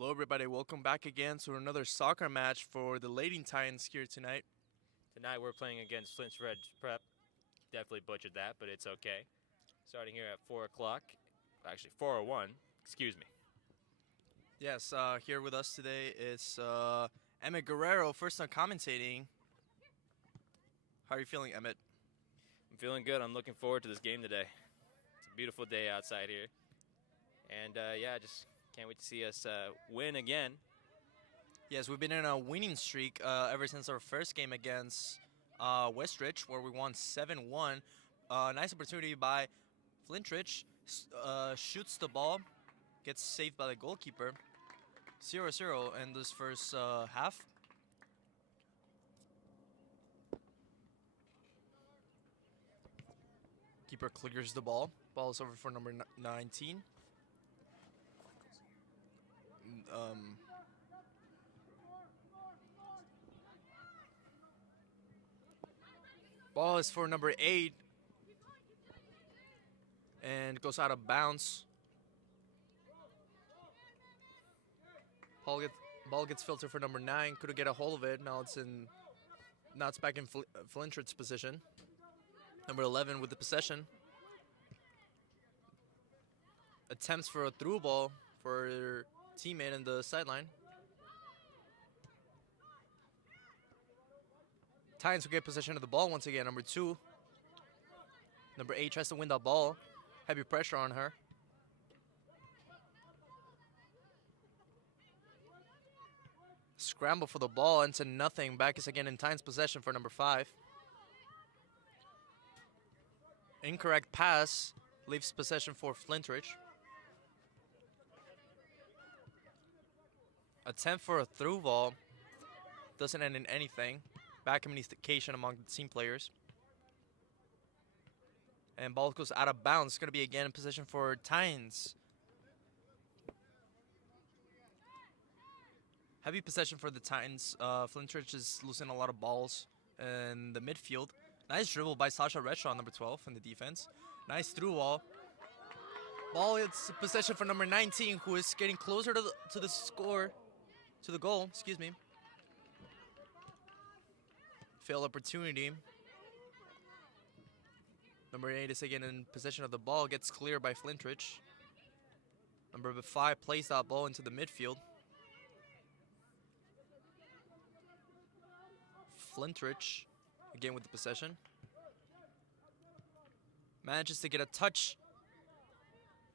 Hello, everybody. Welcome back again to another soccer match for the Lady Titans here tonight. Tonight we're playing against Flintridge Prep. Definitely butchered that, but it's okay. Starting here at 4 o'clock. Actually, 4:01. Excuse me. Yes, here with us today is Emmett Guerrero, first time commentating. How are you feeling, Emmett? I'm feeling good. I'm looking forward to this game today. It's a beautiful day outside here. And yeah, just can't wait to see us win again. Yes, we've been in a winning streak ever since our first game against Westridge, where we won 7-1. Nice opportunity by Flintridge. Shoots the ball, gets saved by the goalkeeper. 0-0 in this first half. Keeper clears the ball. Ball is over for number 19. Ball is for number 8. And goes out of bounds. Ball gets filtered for number 9. Couldn't get a hold of it. Now it's back in Flintridge's position. Number 11 with the possession. Attempts for a through ball for their teammate in the sideline. Titans will get possession of the ball once again. Number 2. Number 8 tries to win that ball. Heavy pressure on her. Scramble for the ball into nothing. Back is again in Titans possession for number 5. Incorrect pass leaves possession for Flintridge. Attempt for a through ball doesn't end in anything. Bad communication among the team players. And ball goes out of bounds. It's going to be again in position for Titans. Heavy possession for the Titans. Flintridge is losing a lot of balls in the midfield. Nice dribble by Sasha Redshaw, number 12, in the defense. Nice through ball. Ball is possession for number 19, who is getting closer to the score, to the goal, excuse me. Failed opportunity. Number 8 is again in possession of the ball, gets cleared by Flintridge. Number 5 plays that ball into the midfield. Flintridge, again with the possession. Manages to get a touch,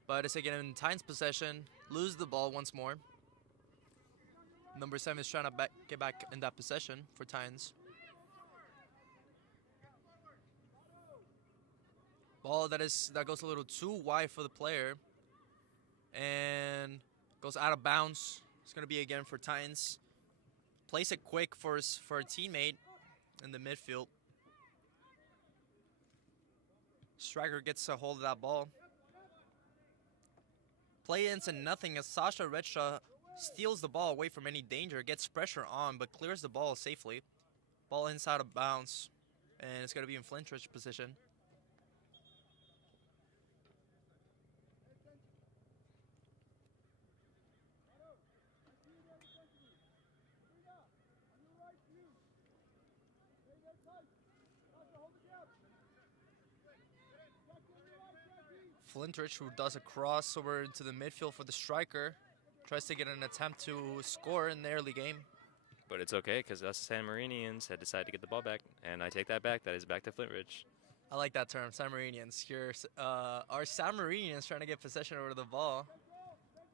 but it's again in Titans possession. Lose the ball once more. Number 7 is trying to get back in that possession for Titans. Ball that goes a little too wide for the player and goes out of bounds. It's going to be again for Titans. Plays it quick for a teammate in the midfield. Striker gets a hold of that ball. Play into nothing as Sasha Redshaw steals the ball away from any danger, gets pressure on, but clears the ball safely. Ball inside of bounds, and it's going to be in Flintridge position. Flintridge, who does a crossover into the midfield for the striker, tries to get an attempt to score in the early game. But it's okay because us San Marinians had decided to get the ball back, and I take that back. That is back to Flintridge. I like that term, San Marinians. Here, our San Marinians trying to get possession over the ball.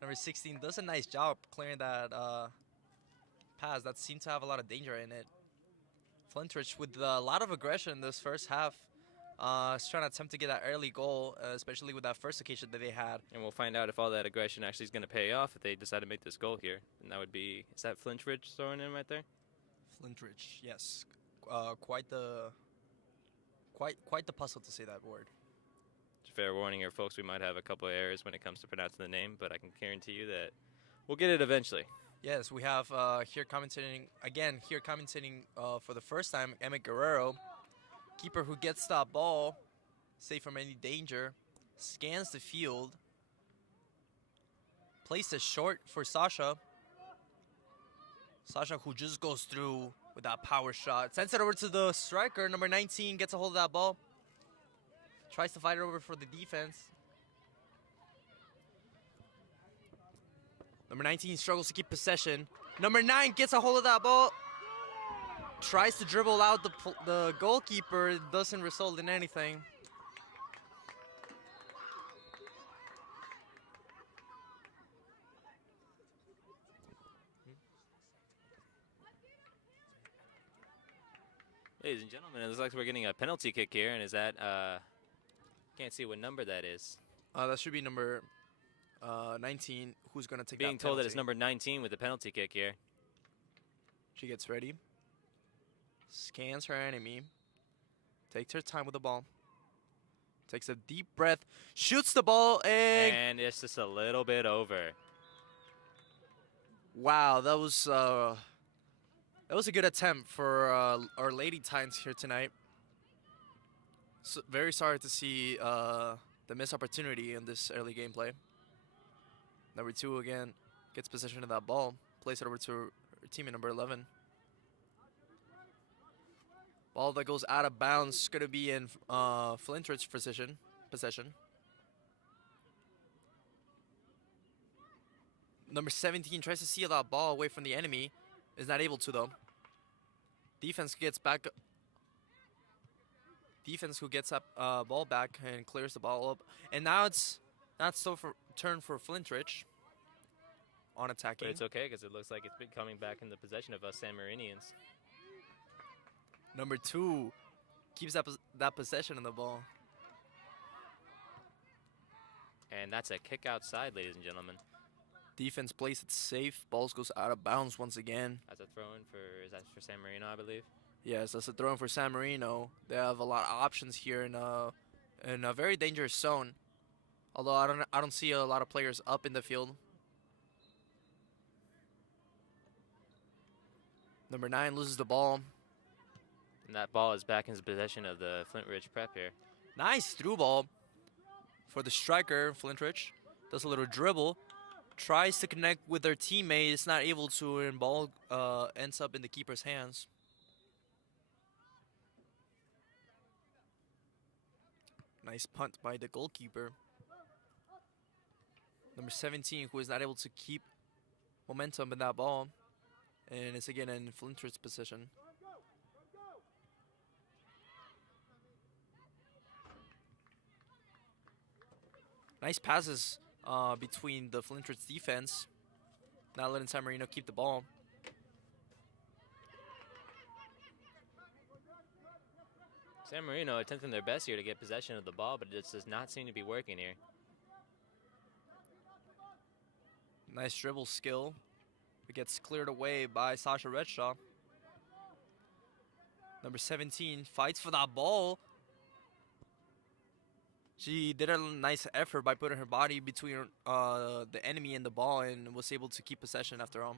Number 16 does a nice job clearing that pass that seemed to have a lot of danger in it. Flintridge with a lot of aggression this first half. Is trying to attempt to get that early goal, especially with that first occasion that they had. And we'll find out if all that aggression actually is going to pay off if they decide to make this goal here. And that would be, is that Flintridge throwing in right there? Flintridge, yes. Quite the puzzle to say that word. Just fair warning here, folks. We might have a couple of errors when it comes to pronouncing the name, but I can guarantee you that we'll get it eventually. Yes, we have here commentating for the first time, Emmett Guerrero. Keeper who gets that ball, safe from any danger, scans the field, places short for Sasha, Sasha, who just goes through with that power shot. Sends it over to the striker. Number 19 gets a hold of that ball. Tries to fight it over for the defense. Number 19 struggles to keep possession. Number 9 gets a hold of that ball. Tries to dribble out the goalkeeper. Doesn't result in anything. Ladies and gentlemen, it looks like we're getting a penalty kick here, and is that, can't see what number that is. That should be number 19, who's going to take Being that told that penalty. it's number 19 with the penalty kick here. She gets ready. Scans her enemy. Takes her time with the ball. Takes a deep breath. Shoots the ball, And it's just a little bit over. wow, that was a good attempt for our Lady Titans here tonight. So, very sorry to see the missed opportunity in this early gameplay. Number 2 again gets possession of that ball. Plays it over to her teammate number 11. Ball that goes out of bounds, going to be in Flintridge possession. Number 17 tries to seal that ball away from the enemy. Is not able to, though. Defense gets back. Defense who gets that ball back and clears the ball up. And now it's not so for turn for Flintridge on attacking. But it's okay because it looks like it's been coming back in the possession of us San Marinians. Number 2 keeps that possession of the ball. And that's a kick outside, ladies and gentlemen. Defense plays it safe. Balls goes out of bounds once again. That's a throw-in for, is that for San Marino, I believe? Yes, that's a throw in for San Marino. They have a lot of options here in a very dangerous zone. Although I don't see a lot of players up in the field. Number 9 loses the ball. And that ball is back in possession of the Flintridge prep here. Nice through ball for the striker, Flintridge. Does a little dribble. Tries to connect with their teammate. It's not able to, and ball ends up in the keeper's hands. Nice punt by the goalkeeper. Number 17, who is not able to keep momentum in that ball. And it's again in Flintridge's position. Nice passes between the Flintridge defense. Not letting San Marino keep the ball. San Marino attempting their best here to get possession of the ball, but it just does not seem to be working here. Nice dribble skill. It gets cleared away by Sasha Redshaw. Number 17 fights for that ball. She did a nice effort by putting her body between the enemy and the ball and was able to keep possession after all.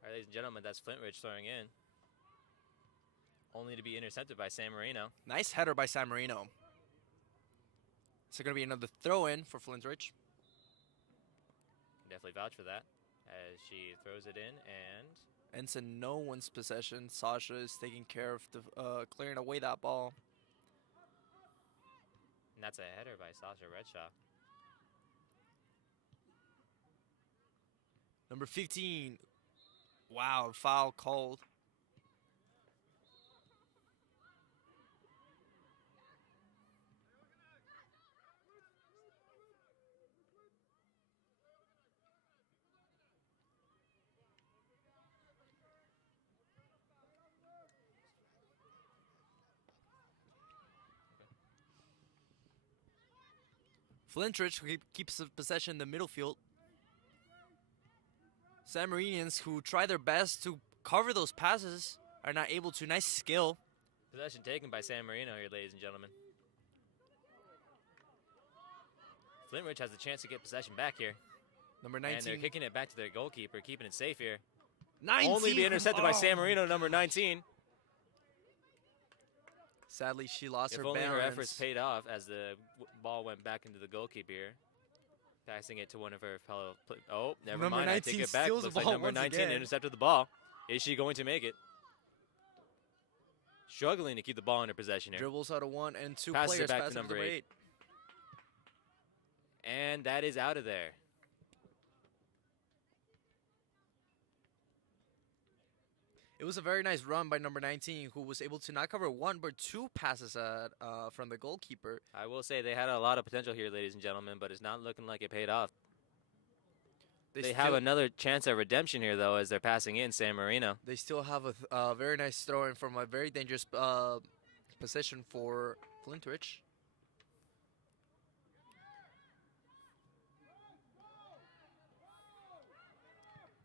All right, ladies and gentlemen, that's Flintridge throwing in. Only to be intercepted by San Marino. Nice header by San Marino. It's going to be another throw-in for Flintridge. Definitely vouch for that as she throws it in and Ends in no one's possession. Sasha is taking care of the clearing away that ball. that's a header by Sasha Redshaw. Number 15. Wow, foul called. Flintridge keeps the possession in the middle field. San Marinians, who try their best to cover those passes, are not able to. Nice skill. Possession taken by San Marino here, ladies and gentlemen. Flintridge has a chance to get possession back here. Number 19. And they're kicking it back to their goalkeeper, keeping it safe here. only be intercepted by San Marino, number 19. Sadly, she lost her If only balance. her efforts paid off as the ball went back into the goalkeeper here. Passing it to one of her fellow oh, never Number mind. I 19 take it back. steals the Looks like ball number once 19 again. intercepted the ball. Is she going to make it? Struggling to keep the ball in her possession here. Dribbles out of 1 and 2 Passes it players. back to Passes number 8. And that is out of there. It was a very nice run by number 19, who was able to not cover 1 but 2 passes from the goalkeeper. I will say they had a lot of potential here, ladies and gentlemen, but it's not looking like it paid off. They have another chance at redemption here, though, as they're passing in San Marino. They still have a very nice throw-in from a very dangerous position for Flintridge.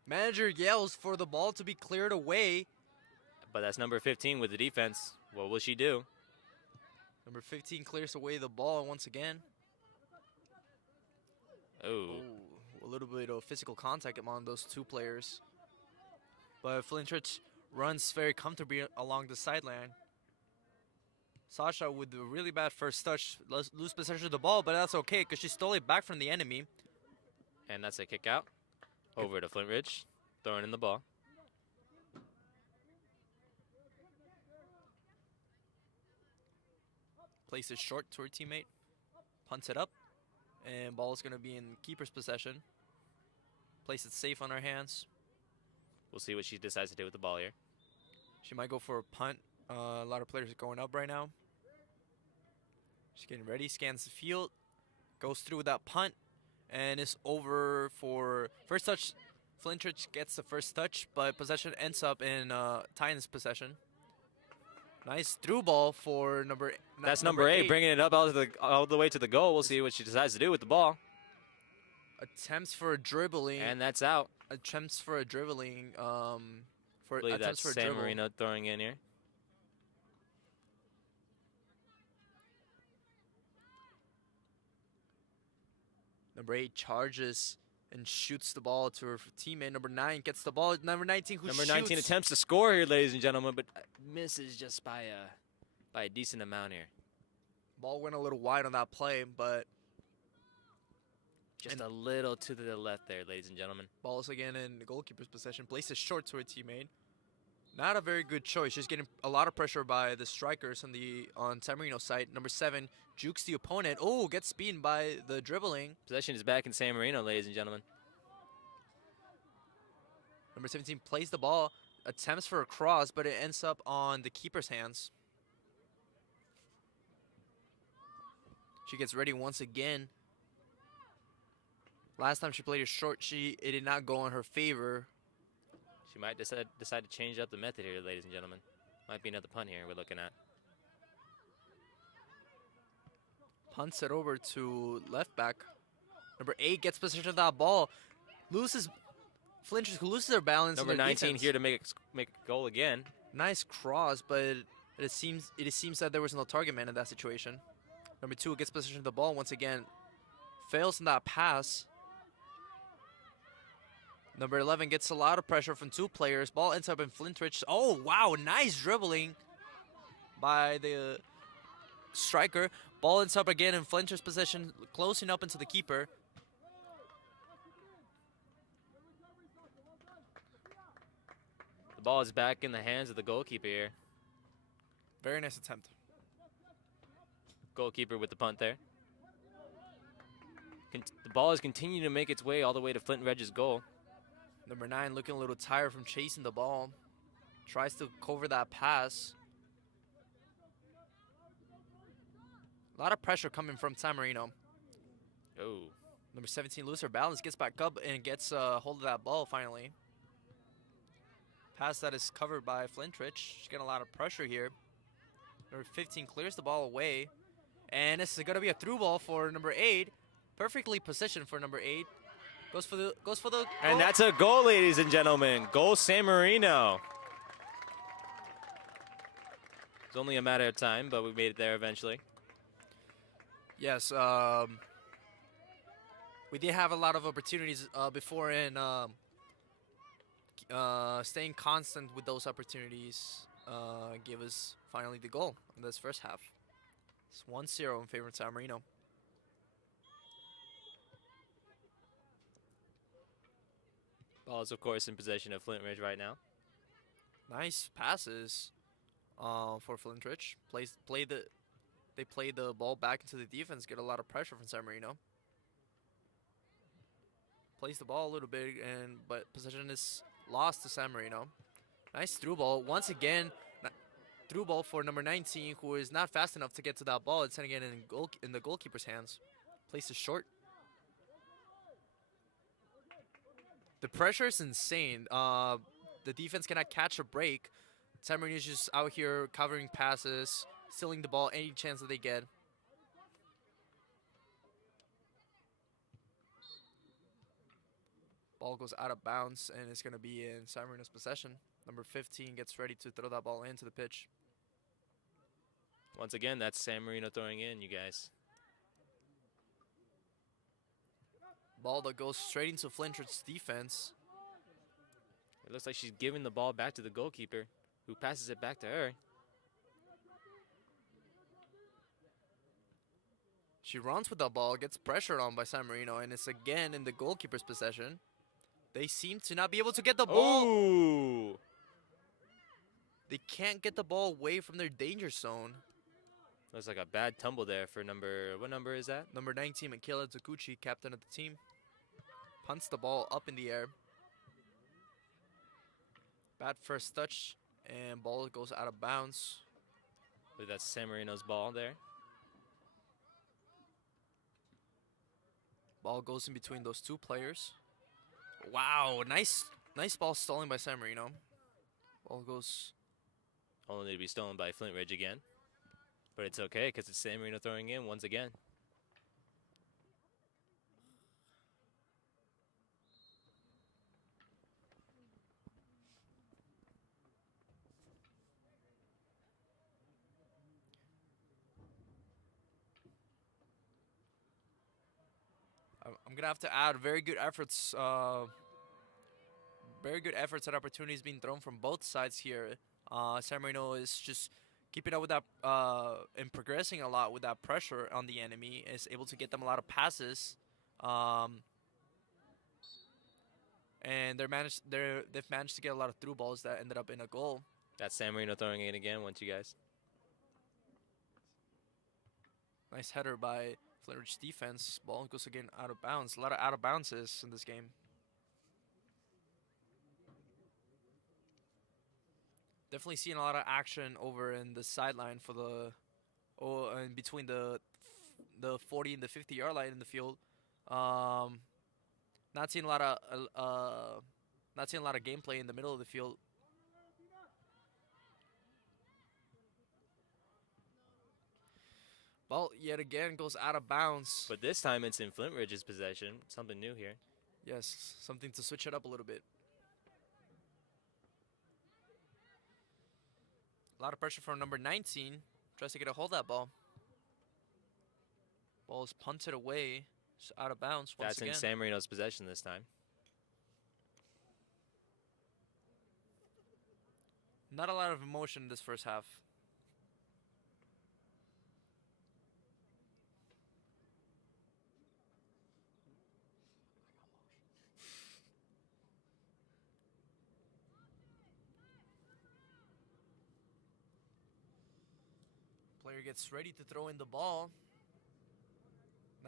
Manager yells for the ball to be cleared away. But that's number 15 with the defense. What will she do? Number 15 clears away the ball once again. Oh. A little bit of physical contact among those 2 players. But Flintridge runs very comfortably along the sideline. Sasha with a really bad first touch, lose possession of the ball, but that's okay because she stole it back from the enemy. And that's a kick out. Over to Flintridge, throwing in the ball. Places short to her teammate, punts it up, and ball is going to be in keeper's possession. Place it safe on her hands. We'll see what she decides to do with the ball here. She might go for a punt. A lot of players are going up right now. She's getting ready, scans the field, goes through with that punt, and it's over for first touch. Flintridge gets the first touch, but possession ends up in Titans' possession. Nice through ball for number. That's number 8, bringing it up all the way to the goal. We'll see what she decides to do with the ball. Attempts for a dribbling. And that's out. Attempts for a dribbling. I believe that's San Marino throwing in here. Number 8 charges and shoots the ball to her teammate. Number 9 gets the ball. Number 19 who Number shoots. 19 attempts to score here, ladies and gentlemen, but misses just by a decent amount here. Ball went a little wide on that play, but just a little to the left there, ladies and gentlemen. Ball is again in the goalkeeper's possession. Places short to her teammate. Not a very good choice. She's getting a lot of pressure by the strikers on San Marino's side. Number 7 jukes the opponent. Oh, gets beaten by the dribbling. Possession is back in San Marino, ladies and gentlemen. Number 17 plays the ball, attempts for a cross, but it ends up on the keeper's hands. She gets ready once again. Last time she played it short, it did not go in her favor. She might decide to change up the method here, ladies and gentlemen. Might be another punt here we're looking at. Punts it over to left back. Number 8 gets possession of that ball. Flintridge who loses their balance. Number 19 here to make a goal again. Nice cross, but it seems that there was no target man in that situation. Number 2 gets possession of the ball once again. Fails in that pass. Number 11 gets a lot of pressure from 2 players. Ball ends up in Flintridge. Oh, wow, nice dribbling by the striker. Ball ends up again in Flintridge's possession, closing up into the keeper. The ball is back in the hands of the goalkeeper here. Very nice attempt. Goalkeeper with the punt there. The ball is continuing to make its way all the way to Flintridge's goal. Number 9 looking a little tired from chasing the ball. Tries to cover that pass. A lot of pressure coming from San Marino. Oh. Number 17 loses her balance, gets back up, and gets hold of that ball finally. Pass that is covered by Flintridge. She's getting a lot of pressure here. Number 15 clears the ball away. And this is going to be a through ball for number 8. Perfectly positioned for number 8. Goes for the And goal. that's a goal, ladies and gentlemen. Goal San Marino. It's only a matter of time, but we made it there eventually. Yes, we did have a lot of opportunities before, and staying constant with those opportunities gave us finally the goal in this first half. It's 1-0 in favor of San Marino. Ball is, of course, in possession of Flintridge right now. Nice passes for Flintridge. They play the ball back into the defense, get a lot of pressure from San Marino. Plays the ball a little bit, but possession is lost to San Marino. Nice through ball. Once again, through ball for number 19, who is not fast enough to get to that ball. It's sending it in the goalkeeper's hands. Places short. The pressure is insane. The defense cannot catch a break. San Marino is just out here covering passes, stealing the ball any chance that they get. Ball goes out of bounds, and it's going to be in San Marino's possession. Number 15 gets ready to throw that ball into the pitch. Once again, that's San Marino throwing in, you guys. Ball that goes straight into Flintridge's defense. It looks like she's giving the ball back to the goalkeeper, who passes it back to her. She runs with the ball, gets pressured on by San Marino, and it's again in the goalkeeper's possession. They seem to not be able to get the ball. Ooh! They can't get the ball away from their danger zone. Looks like a bad tumble there for what number is that? Number 19, Michaela Zukuchi, captain of the team. Punts the ball up in the air. Bad first touch, and ball goes out of bounds. I believe that's San Marino's ball there. Ball goes in between those two players. Wow, nice ball stolen by San Marino. Ball goes... Only to be stolen by Flintridge again. But it's okay, because it's San Marino throwing in once again. I'm gonna have to add very good efforts and opportunities being thrown from both sides here. San Marino is just keeping up with that and progressing a lot with that pressure on the enemy. Is able to get them a lot of passes, and they've managed to get a lot of through balls that ended up in a goal. That's San Marino throwing in again once you guys. Nice header by Flintridge defense. Ball goes again out of bounds. A lot of out of bounces in this game. Definitely seeing a lot of action over in the sideline for in between the 40 and the 50-yard line in the field. Not seeing a lot of gameplay in the middle of the field. Ball yet again goes out of bounds. But this time it's in Flintridge's possession. Something new here. Yes, something to switch it up a little bit. A lot of pressure from number 19. Tries to get a hold of that ball. Ball is punted away. Just out of bounds once again. That's in San Marino's possession this time. Not a lot of emotion in this first half. Player gets ready to throw in the ball.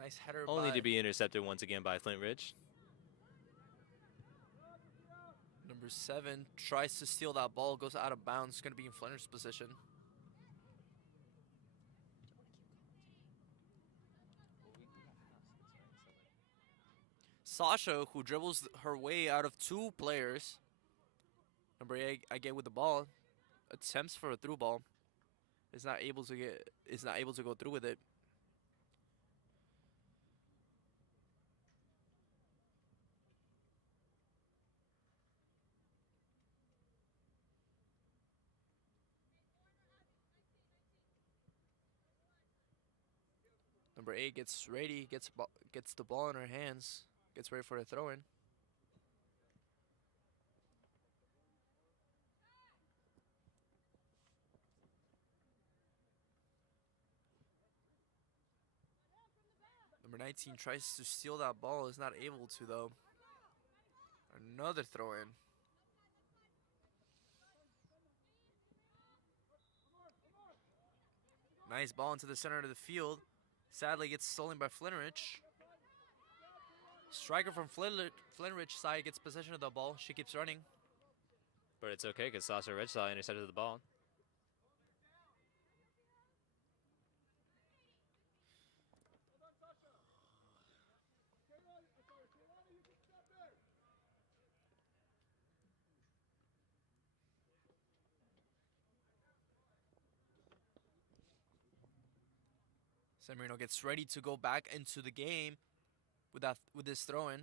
Nice header. Only to be intercepted once again by Flintridge. Number 7 tries to steal that ball, goes out of bounds. It's going to be in Flintridge's position. Sasha, who dribbles her way out of 2 players. Number 8, I get with the ball. Attempts for a through ball. Is not able to go through with it. Number 8 gets ready, gets the ball in her hands, gets ready for the throw-in. Number 19 tries to steal that ball, is not able to though. Another throw in. Nice ball into the center of the field. Sadly gets stolen by Flintridge. Striker from Flintridge side gets possession of the ball. She keeps running. But it's okay because Sasha Redsaw intercepted the ball. San Marino gets ready to go back into the game with this throw in.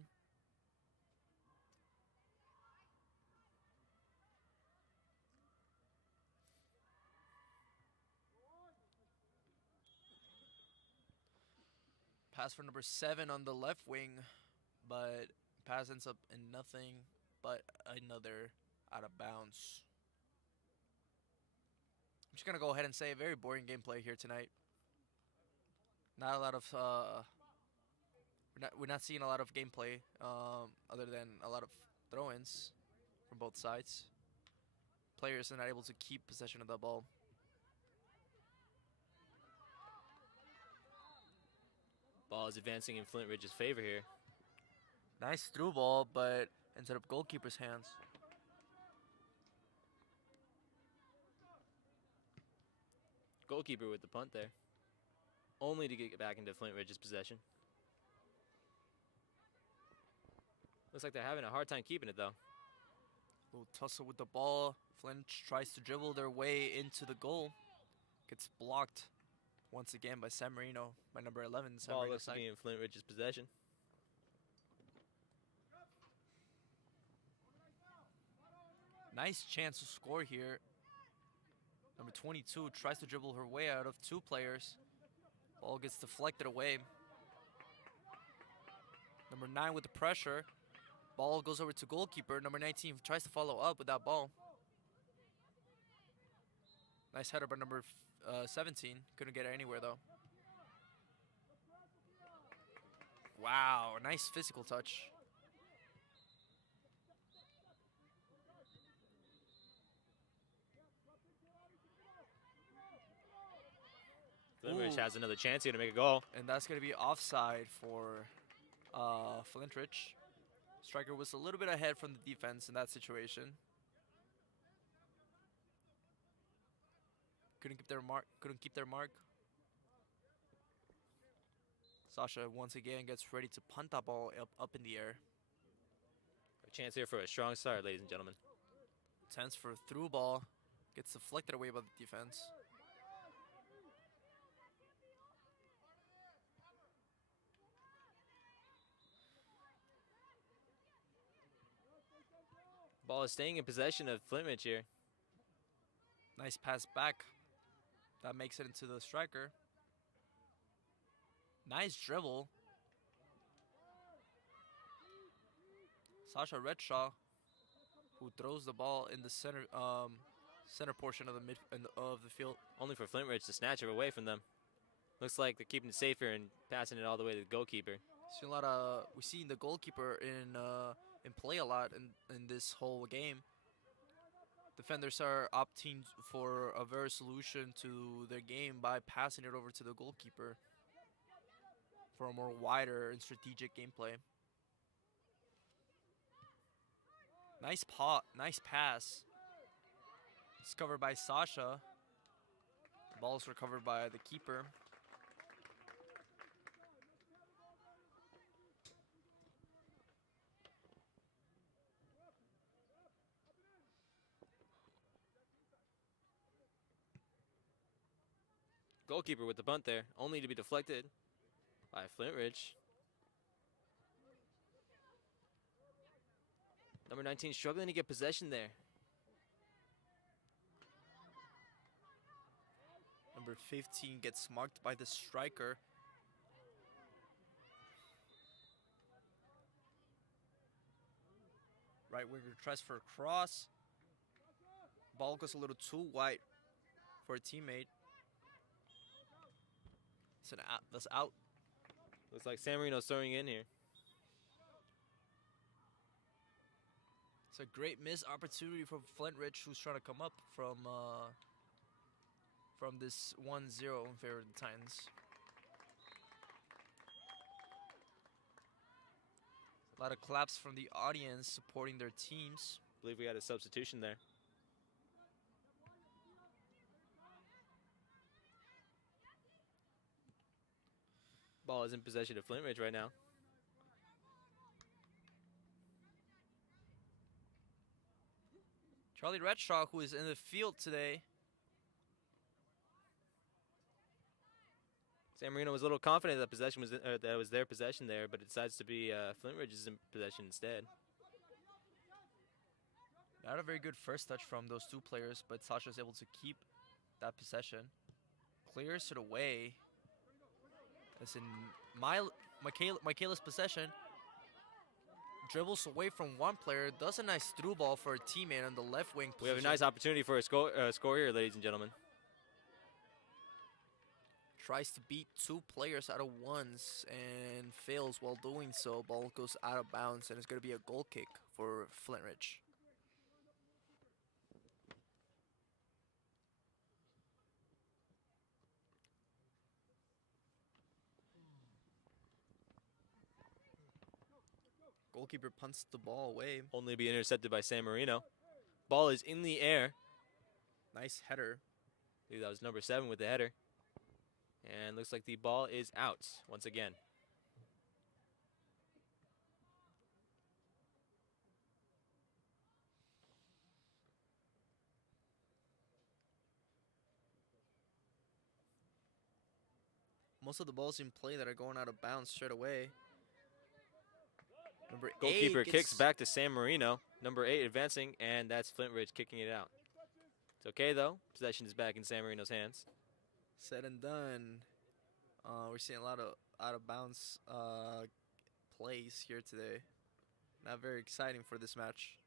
Pass for number 7 on the left wing, but pass ends up in nothing but another out of bounds. I'm just gonna go ahead and say a very boring gameplay here tonight. Not a lot of we're not seeing a lot of gameplay other than a lot of throw-ins from both sides. Players are not able to keep possession of the ball. Ball is advancing in Flintridge's favor here. Nice through ball, but ends up goalkeeper's hands. Goalkeeper with the punt there. Only to get back into Flintridge's possession. Looks like they're having a hard time keeping it though. Little tussle with the ball. Flintridge tries to dribble their way into the goal. Gets blocked once again by San Marino, by number 11. San Ball Marino looks to side. be in Flintridge's possession. Nice chance to score here. Number 22 tries to dribble her way out of 2 players. Ball gets deflected away. Number 9 with the pressure. Ball goes over to goalkeeper. Number 19 tries to follow up with that ball. Nice header by number 17. Couldn't get it anywhere though. Wow, nice physical touch. Flintridge Ooh. has another chance here to make a goal. And that's going to be offside for Flintridge. Striker was a little bit ahead from the defense in that situation. Couldn't keep their mark. Sasha once again gets ready to punt that ball up in the air. A chance here for a strong start, ladies and gentlemen. Tense for a through ball. Gets deflected away by the defense. Ball is staying in possession of Flintridge here. Nice pass back. That makes it into the striker. Nice dribble. Sasha Redshaw, who throws the ball in the center portion of the field. Only for Flintridge to snatch it away from them. Looks like they're keeping it safe here and passing it all the way to the goalkeeper. We see the goalkeeper in play a lot in this whole game. Defenders are opting for a better solution to their game by passing it over to the goalkeeper for a more wider and strategic gameplay. Nice pass. It's covered by Sasha. The ball is recovered by the keeper. Goalkeeper with the bunt there, only to be deflected by Flintridge. Number 19 struggling to get possession there. Number 15 gets marked by the striker. Right winger tries for a cross. Ball goes a little too wide for a teammate. That's out. Looks like San Marino's throwing in here. It's a great missed opportunity for Flintridge, who's trying to come up from this 1-0 in favor of the Titans. A lot of claps from the audience supporting their teams. I believe we had a substitution there. Ball is in possession of Flintridge right now. Charlie Redshaw, who is in the field today. San Marino was a little confident that possession was that was their possession there, but it decides to be Flintridge's in possession instead. Not a very good first touch from those two players, but Sasha's able to keep that possession. Clears it away. It's in Michaela's possession. Dribbles away from one player, does a nice through ball for a teammate on the left wing position. We have a nice opportunity for a score here, ladies and gentlemen. Tries to beat two players out of ones and fails while doing so. Ball goes out of bounds and it's going to be a goal kick for Flintridge. Goalkeeper punts the ball away. Only be intercepted by San Marino. Ball is in the air. Nice header. I believe that was number 7 with the header. And looks like the ball is out once again. Most of the balls in play that are going out of bounds straight away. Number Goalkeeper 8 kicks back to San Marino. Number 8 advancing, and that's Flintridge kicking it out. It's okay though. Possession is back in San Marino's hands. Said and done. We're seeing a lot of out of bounds plays here today. Not very exciting for this match.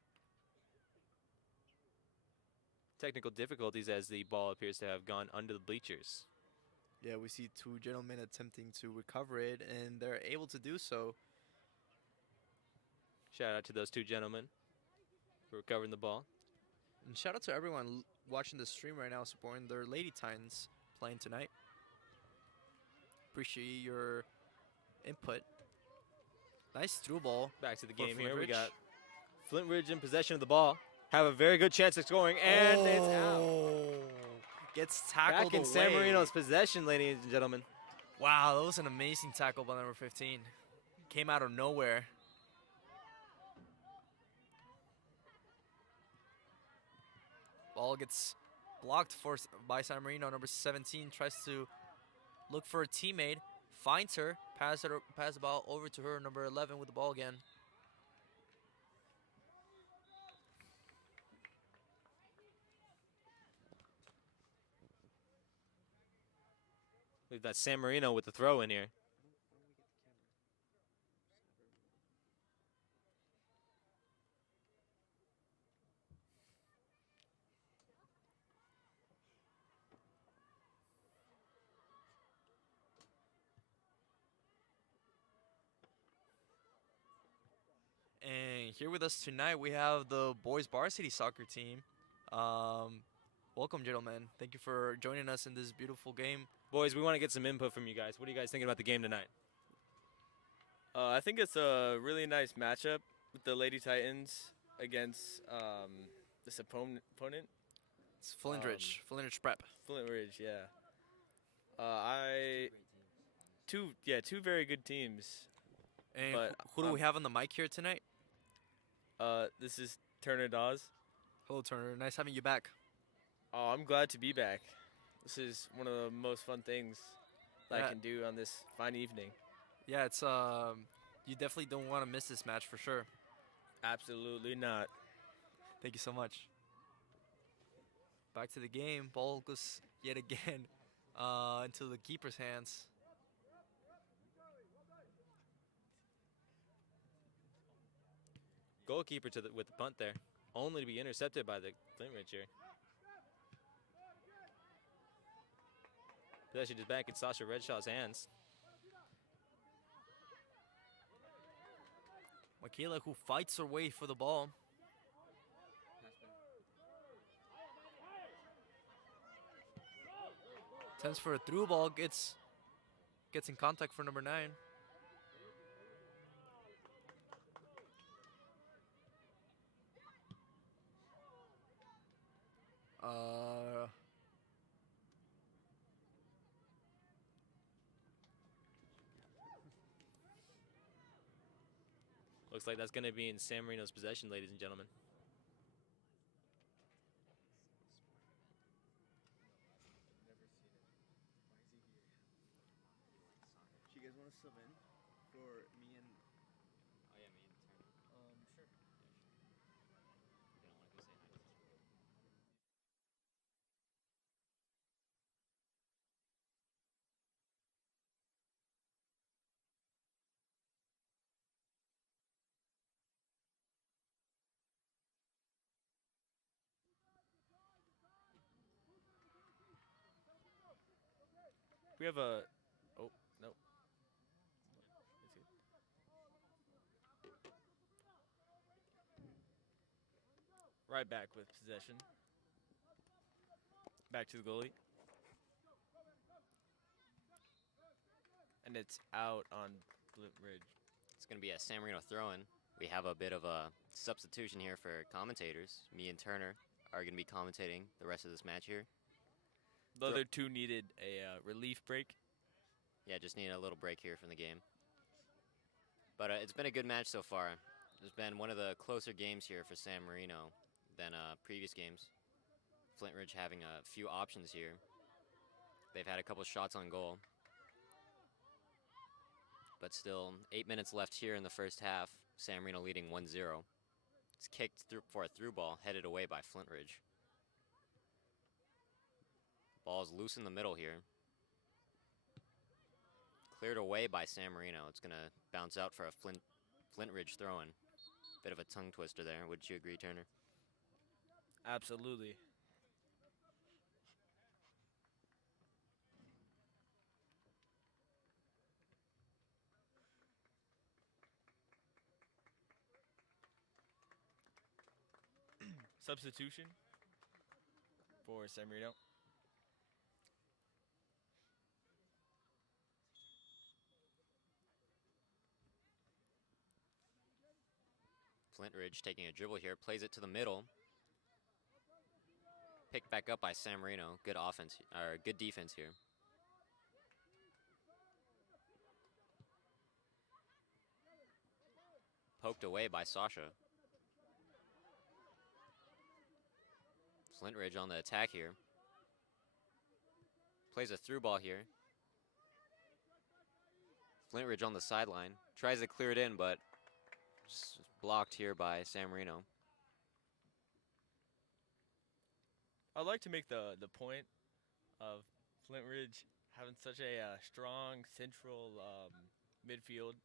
Technical difficulties as the ball appears to have gone under the bleachers. Yeah, we see two gentlemen attempting to recover it, and they're able to do so. Shout out to those two gentlemen for recovering the ball. And shout out to everyone watching the stream right now, supporting their Lady Titans playing tonight. Appreciate your input. Nice through ball. Back to the for game here. We Flintridge. got Flintridge in possession of the ball. Have a very good chance of scoring, and it's out. Gets tackled Back in away. San Marino's possession, ladies and gentlemen. Wow, that was an amazing tackle by number 15. Came out of nowhere. Ball gets blocked by San Marino. Number 17 tries to look for a teammate, finds her, pass the ball over to her. Number 11 with the ball again. We've got San Marino with the throw in here. And here with us tonight, we have the boys varsity soccer team. Welcome, gentlemen. Thank you for joining us in this beautiful game. Boys, we want to get some input from you guys. What are you guys thinking about the game tonight? I think it's a really nice matchup with the Lady Titans against this opponent, It's Flintridge, Flintridge Prep. Flintridge. Yeah. Two very good teams. And But, who do we have on the mic here tonight? This is Turner Dawes. Hello, Turner. Nice having you back. Oh, I'm glad to be back. This is one of the most fun things that Yeah. I can do on this fine evening. Yeah, it's you definitely don't want to miss this match for sure. Absolutely not. Thank you so much. Back to the game. Ball goes yet again into the keeper's hands. Goalkeeper with the punt there. Only to be intercepted by the Flintridge here. Possession is back in Sasha Redshaw's hands. Michaela, who fights her way for the ball. Attempts for a through ball, gets in contact for number 9. Looks like that's going to be in San Marino's possession, ladies and gentlemen. Do you guys want to sub in for me and? Oh yeah, me and Turner. Sure. You don't want to go say hi. We have a. Oh no. It's good. Right back with possession. Back to the goalie. And it's out on Flintridge. It's going to be a San Marino throw-in. We have a bit of a substitution here for commentators. Me and Turner are going to be commentating the rest of this match here. The other two needed a relief break. Yeah, just need a little break here from the game. But it's been a good match so far. There's been one of the closer games here for San Marino than previous games. Flintridge having a few options here. They've had a couple shots on goal. But still, 8 minutes left here in the first half. San Marino leading 1-0. It's kicked through for a through ball, headed away by Flintridge. Ball's loose in the middle here. Cleared away by San Marino. It's going to bounce out for a Flintridge throw-in. Bit of a tongue twister there. Would you agree, Turner? Absolutely. Substitution for San Marino. Flintridge taking a dribble here, plays it to the middle. Picked back up by San Marino. Good offense, or good defense here. Poked away by Sasha. Flintridge on the attack here. Plays a through ball here. Flintridge on the sideline. Tries to clear it in, but blocked here by San Marino. I'd like to make the point of Flintridge having such a strong central midfield.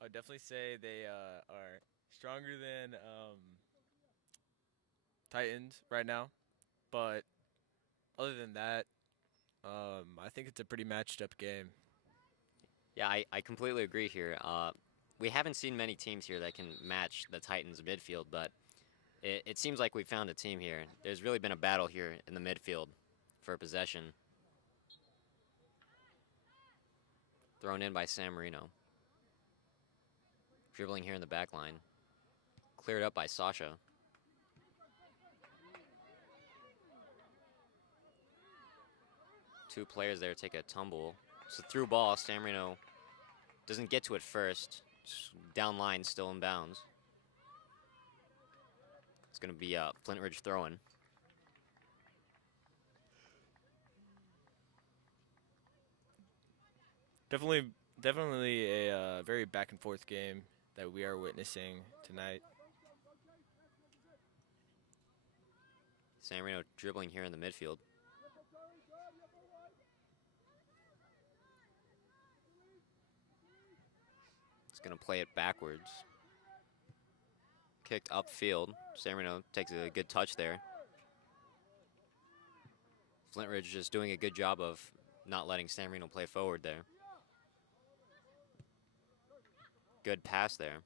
I would definitely say they are stronger than Titans right now, but other than that, I think it's a pretty matched up game. Yeah, I completely agree here. We haven't seen many teams here that can match the Titans midfield, but it seems like we found a team here. There's really been a battle here in the midfield for possession. Thrown in by San Marino. Dribbling here in the back line. Cleared up by Sasha. Two players there take a tumble. It's a through ball. San Marino doesn't get to it first. Down line, still in bounds. It's going to be a Flintridge throw-in. Definitely a very back and forth game that we are witnessing tonight. San Marino dribbling here in the midfield. It's going to play it backwards. Kicked upfield. San Marino takes a good touch there. Flintridge just doing a good job of not letting San Marino play forward there. Good pass there.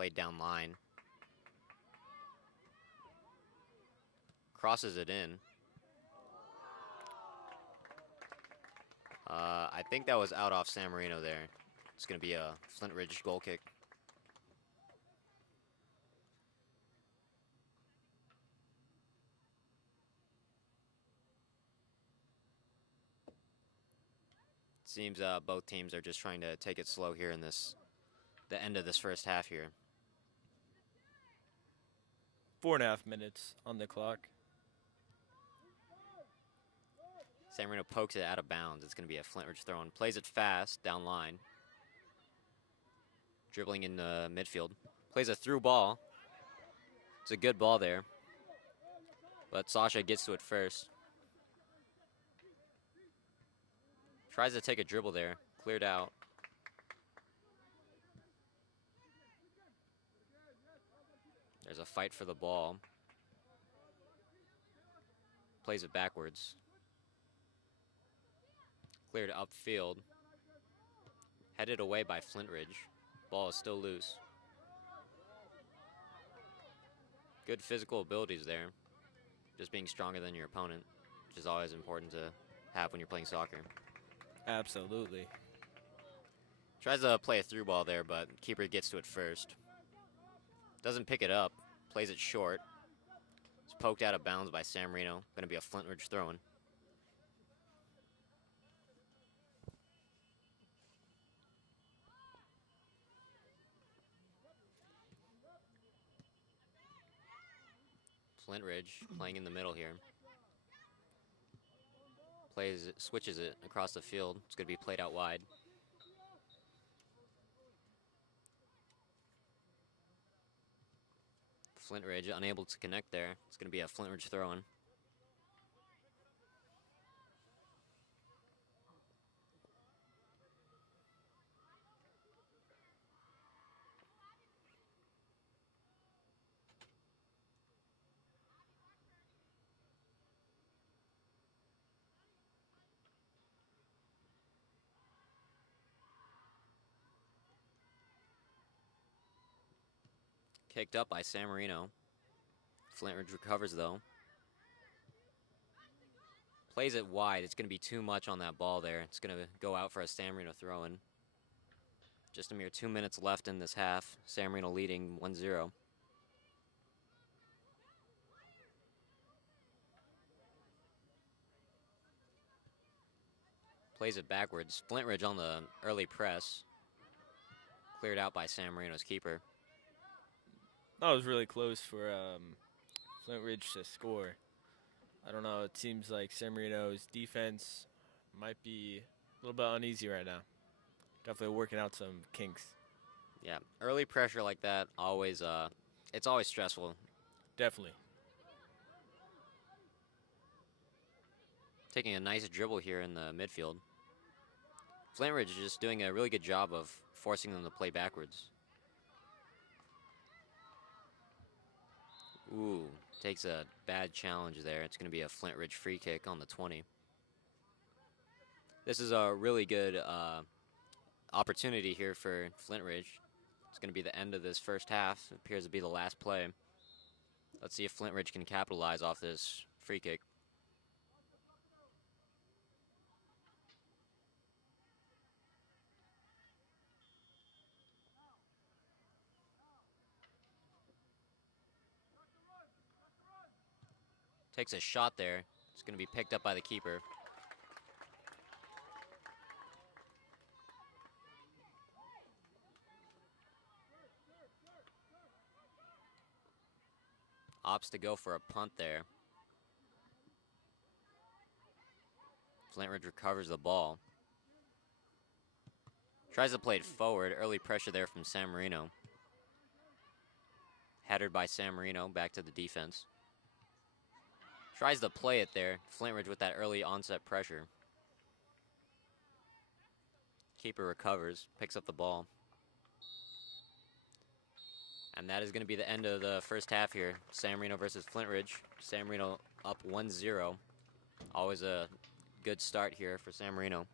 Played down line. Crosses it in. I think that was out off San Marino there. It's going to be a Flintridge goal kick. Seems both teams are just trying to take it slow here in the end of this first half here. 4.5 minutes on the clock. San Marino pokes it out of bounds. It's going to be a Flintridge throw in. Plays it fast, down line. Dribbling in the midfield. Plays a through ball. It's a good ball there. But Sasha gets to it first. Tries to take a dribble there. Cleared out. There's a fight for the ball. Plays it backwards. Cleared upfield. Headed away by Flintridge. Ball is still loose. Good physical abilities there. Just being stronger than your opponent, which is always important to have when you're playing soccer. Absolutely. Tries to play a through ball there, but keeper gets to it first. Doesn't pick it up. Plays it short. It's poked out of bounds by San Marino. Going to be a Flintridge throw-in. Flintridge playing in the middle here. Switches it across the field. It's going to be played out wide. Flintridge unable to connect there. It's going to be a Flintridge throw-in. Kicked up by San Marino. Flintridge recovers though. Plays it wide. It's going to be too much on that ball there. It's going to go out for a San Marino throw-in. Just a mere 2 minutes left in this half. San Marino leading 1-0. Plays it backwards. Flintridge on the early press. Cleared out by San Marino's keeper. That was really close for Flintridge to score. I don't know. It seems like San Marino's defense might be a little bit uneasy right now. Definitely working out some kinks. Yeah, early pressure like that always it's always stressful. Definitely. Taking a nice dribble here in the midfield. Flintridge is just doing a really good job of forcing them to play backwards. Ooh, takes a bad challenge there. It's going to be a Flintridge free kick on the 20. This is a really good opportunity here for Flintridge. It's going to be the end of this first half. It appears to be the last play. Let's see if Flintridge can capitalize off this free kick. Takes a shot there. It's going to be picked up by the keeper. Opts to go for a punt there. Flintridge recovers the ball. Tries to play it forward. Early pressure there from San Marino. Headed by San Marino back to the defense. Tries to play it there. Flintridge with that early onset pressure. Keeper recovers, picks up the ball. And that is going to be the end of the first half here. San Marino versus Flintridge. San Marino up 1-0. Always a good start here for San Marino.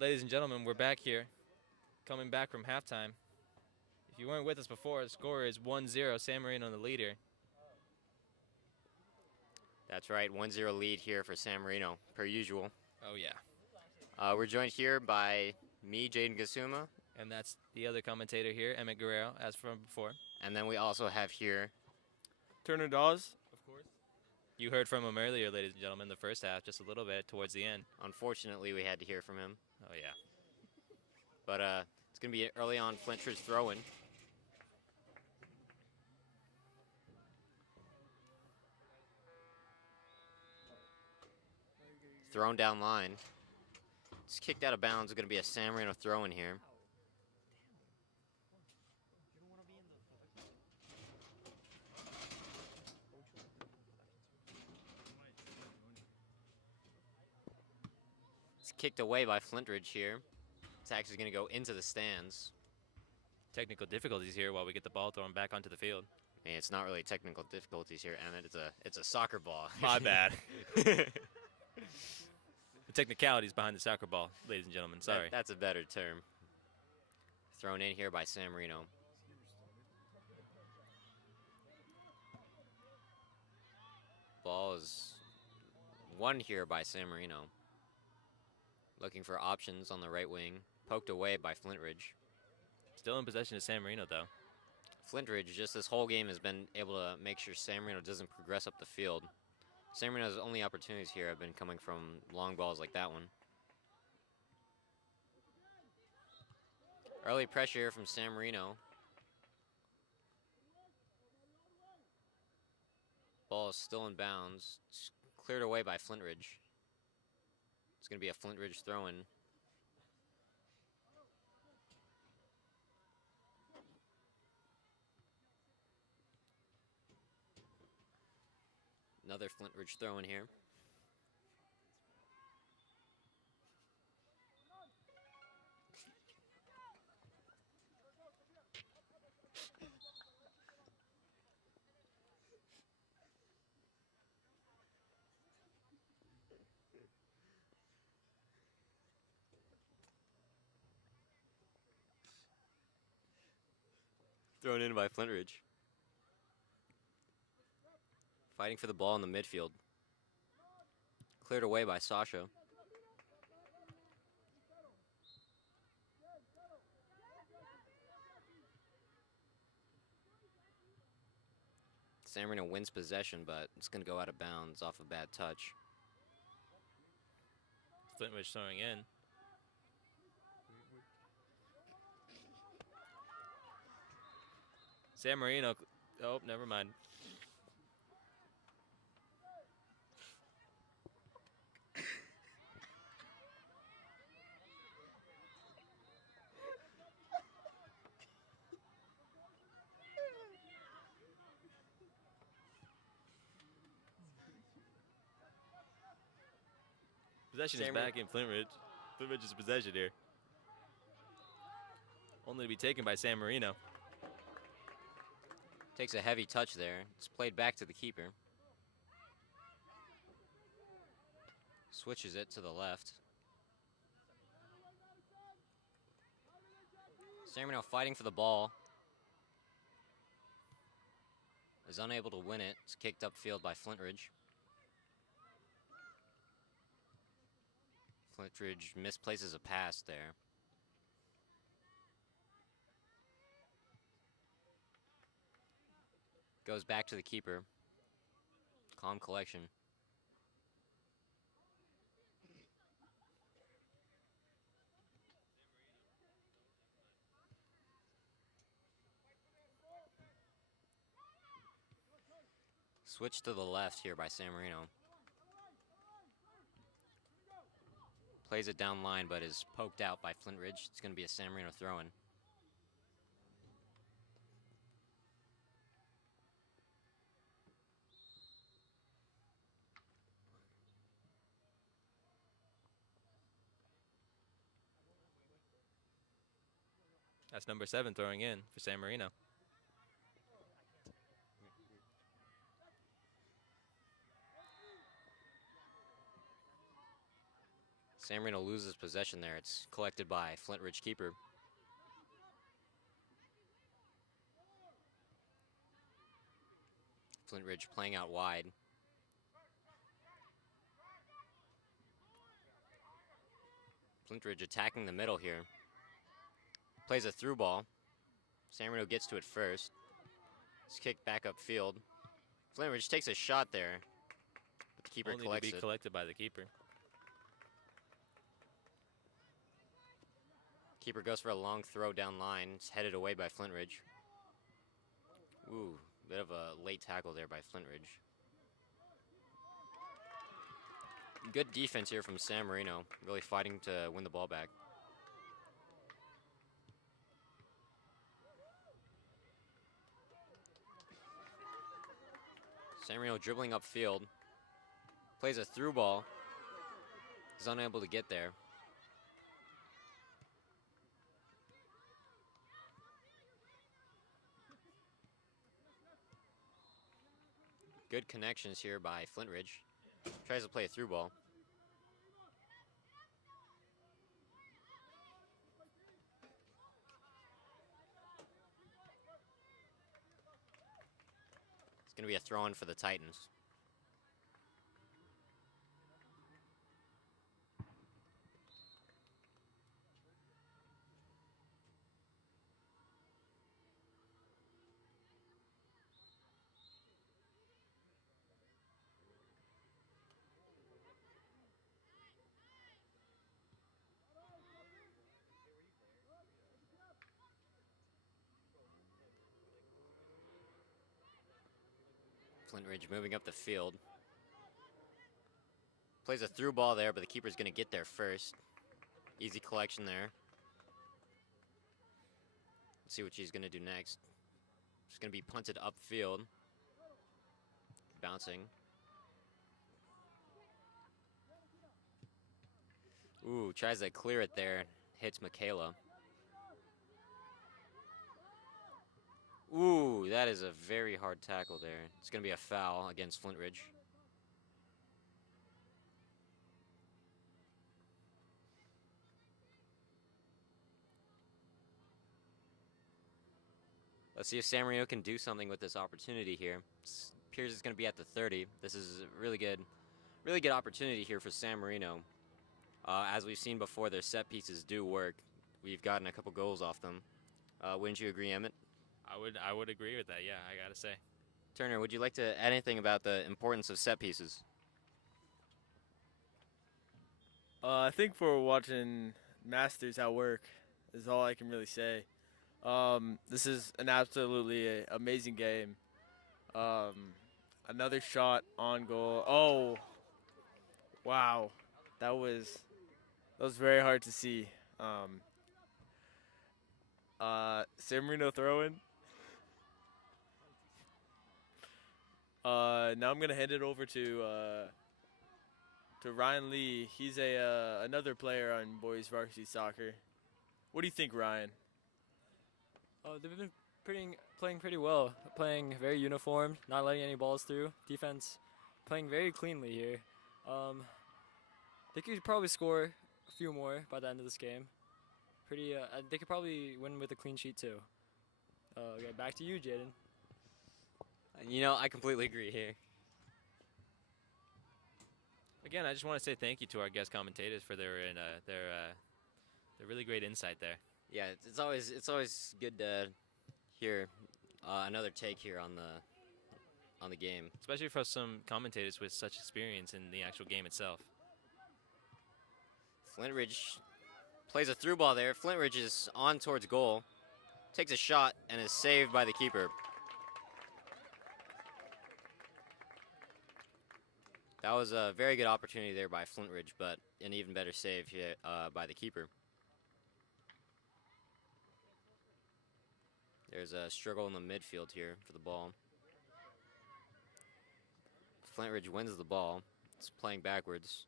Ladies and gentlemen, we're back here, coming back from halftime. If you weren't with us before, the score is 1-0, San Marino the leader. That's right, 1-0 lead here for San Marino, per usual. Oh, yeah. We're joined here by me, Jaden Gasuma, And that's the other commentator here, Emmett Guerrero, as from before. and then we also have here Turner Dawes, of course. You heard from him earlier, ladies and gentlemen, the first half, just a little bit towards the end. unfortunately, we had to hear from him. Oh, yeah. But it's going to be early on Flintridge throw-in. Thrown down line. It's kicked out of bounds. It's going to be a San Marino throw-in here. It's kicked away by Flintridge here. It's actually going to go into the stands. Technical difficulties here while we get the ball thrown back onto the field. And it's not really technical difficulties here, Emmett. It's a soccer ball. My bad. The technicalities behind the soccer ball, ladies and gentlemen. Sorry. That's a better term. Thrown in here by San Marino. Ball is won here by San Marino. Looking for options on the right wing. Poked away by Flintridge. Still in possession of San Marino, though. Flintridge, just this whole game, has been able to make sure San Marino doesn't progress up the field. San Marino's only opportunities here have been coming from long balls like that one. Early pressure here from San Marino. Ball is still in bounds. It's cleared away by Flintridge. It's going to be a Flintridge throw-in. Another Flintridge throw-in here. Thrown in by Flintridge. Fighting for the ball in the midfield. Cleared away by Sasha. San Marino wins possession, but it's going to go out of bounds off a bad touch. Flintridge throwing in. San Marino. Oh, never mind. Possession is San Marino- back in Flintridge. Flintridge's possession here. Only to be taken by San Marino. Takes a heavy touch there. It's played back to the keeper. Switches it to the left. San Marino fighting for the ball. Is unable to win it. It's kicked upfield by Flintridge. Flintridge misplaces a pass there. Goes back to the keeper. Calm collection. Switch to the left here by San Marino. Plays it down line, but is poked out by Flintridge. It's going to be a San Marino throw-in. That's number 7 throwing in for San Marino. San Marino loses possession there. It's collected by Flintridge keeper. Flintridge playing out wide. Flintridge attacking the middle here. Plays a through ball. San Marino gets to it first. It's kicked back upfield. Flintridge takes a shot there. But the keeper Only collects to be it. collected by the keeper. Keeper goes for a long throw down line. It's headed away by Flintridge. Ooh, bit of a late tackle there by Flintridge. Good defense here from San Marino. Really fighting to win the ball back. San Marino dribbling upfield. Plays a through ball. Is unable to get there. Good connections here by Flintridge. Tries to play a through ball. It's going to be a throw-in for the Titans. Flintridge moving up the field. Plays a through ball there, but the keeper's going to get there first. Easy collection there. Let's see what she's going to do next. It's going to be punted upfield. Bouncing. Ooh, tries to clear it there. Hits Michaela. Ooh, that is a very hard tackle there. It's going to be a foul against Flintridge. Let's see if San Marino can do something with this opportunity here. Appears it's going to be at the 30. This is a really good opportunity here for San Marino. As we've seen before, their set pieces do work. We've gotten a couple goals off them. Wouldn't you agree, Emmett? I would agree with that. Yeah, I gotta say. Turner, would you like to add anything about the importance of set pieces? I think for watching Masters at work is all I can really say. This is an absolutely amazing game. Another shot on goal. Oh, wow, that was very hard to see. San Marino throwing. Now I'm gonna hand it over to Ryan Lee. He's another player on boys varsity soccer. What do you think, Ryan? They've been playing pretty well, playing very uniform, not letting any balls through. Defense playing very cleanly here. They could probably score a few more by the end of this game. They could probably win with a clean sheet too. Okay, back to you, Jaden. You know, I completely agree here. Again, I just want to say thank you to our guest commentators for their really great insight there. Yeah, it's always good to hear another take here on the game. Especially for some commentators with such experience in the actual game itself. Flintridge plays a through ball there. Flintridge is on towards goal. Takes a shot and is saved by the keeper. That was a very good opportunity there by Flintridge, but an even better save here by the keeper. There's a struggle in the midfield here for the ball. Flintridge wins the ball. It's playing backwards.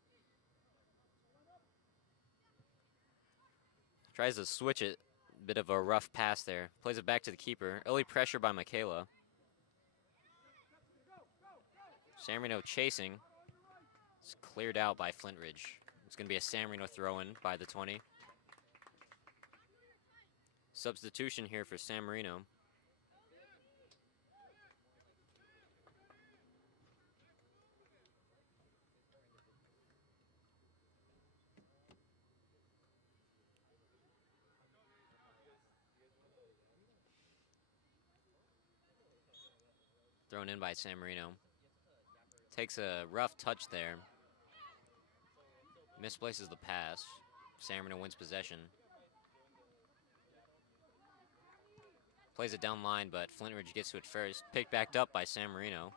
Tries to switch it. Bit of a rough pass there. Plays it back to the keeper. Early pressure by Michaela. San Marino chasing. It's cleared out by Flintridge. It's going to be a San Marino throw-in by the 20. Substitution here for San Marino. Thrown in by San Marino. Takes a rough touch there. Misplaces the pass. San Marino wins possession. Plays it down line, but Flintridge gets to it first. Picked back up by San Marino.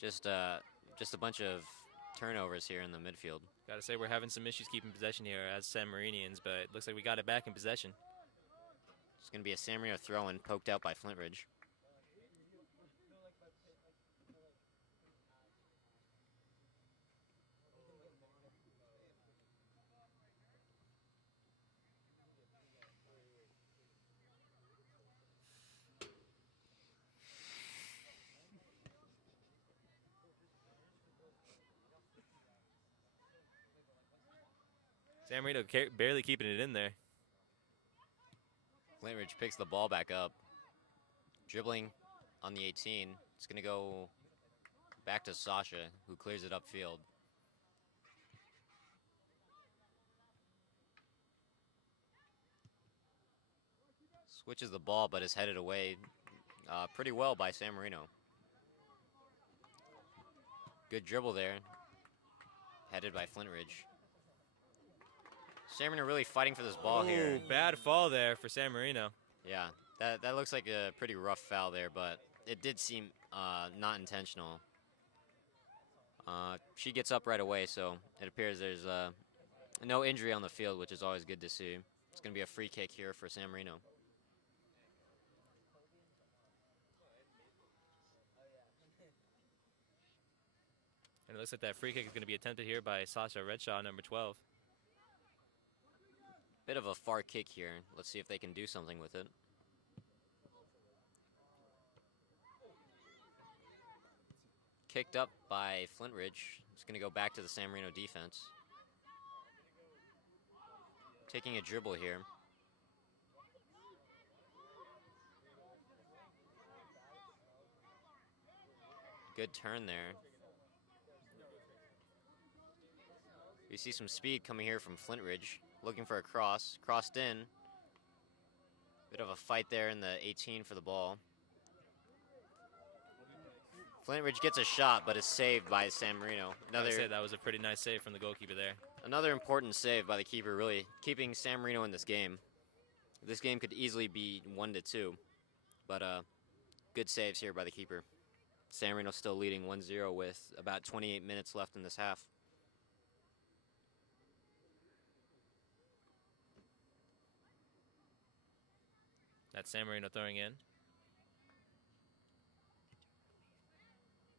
Just a bunch of turnovers here in the midfield. Gotta say, we're having some issues keeping possession here as San Marinians, but it looks like we got it back in possession. It's going to be a San Marino throw-in, poked out by Flintridge. San Marino barely keeping it in there. Flintridge picks the ball back up. Dribbling on the 18. It's going to go back to Sasha, who clears it upfield. Switches the ball, but is headed away pretty well by San Marino. Good dribble there. Headed by Flintridge. San Marino really fighting for this ball here. Ooh, bad fall there for San Marino. Yeah, that looks like a pretty rough foul there, but it did seem not intentional. She gets up right away, so it appears there's no injury on the field, which is always good to see. It's going to be a free kick here for San Marino. And it looks like that free kick is going to be attempted here by Sasha Redshaw, number 12. Bit of a far kick here. Let's see if they can do something with it. Kicked up by Flintridge. It's going to go back to the San Marino defense. Taking a dribble here. Good turn there. You see some speed coming here from Flintridge. Looking for a cross. Crossed in. Bit of a fight there in the 18 for the ball. Flintridge gets a shot, but is saved by San Marino. I'd say that was a pretty nice save from the goalkeeper there. Another important save by the keeper, really keeping San Marino in this game. This game could easily be 1-2, but good saves here by the keeper. San Marino still leading 1-0 with about 28 minutes left in this half. That's San Marino throwing in.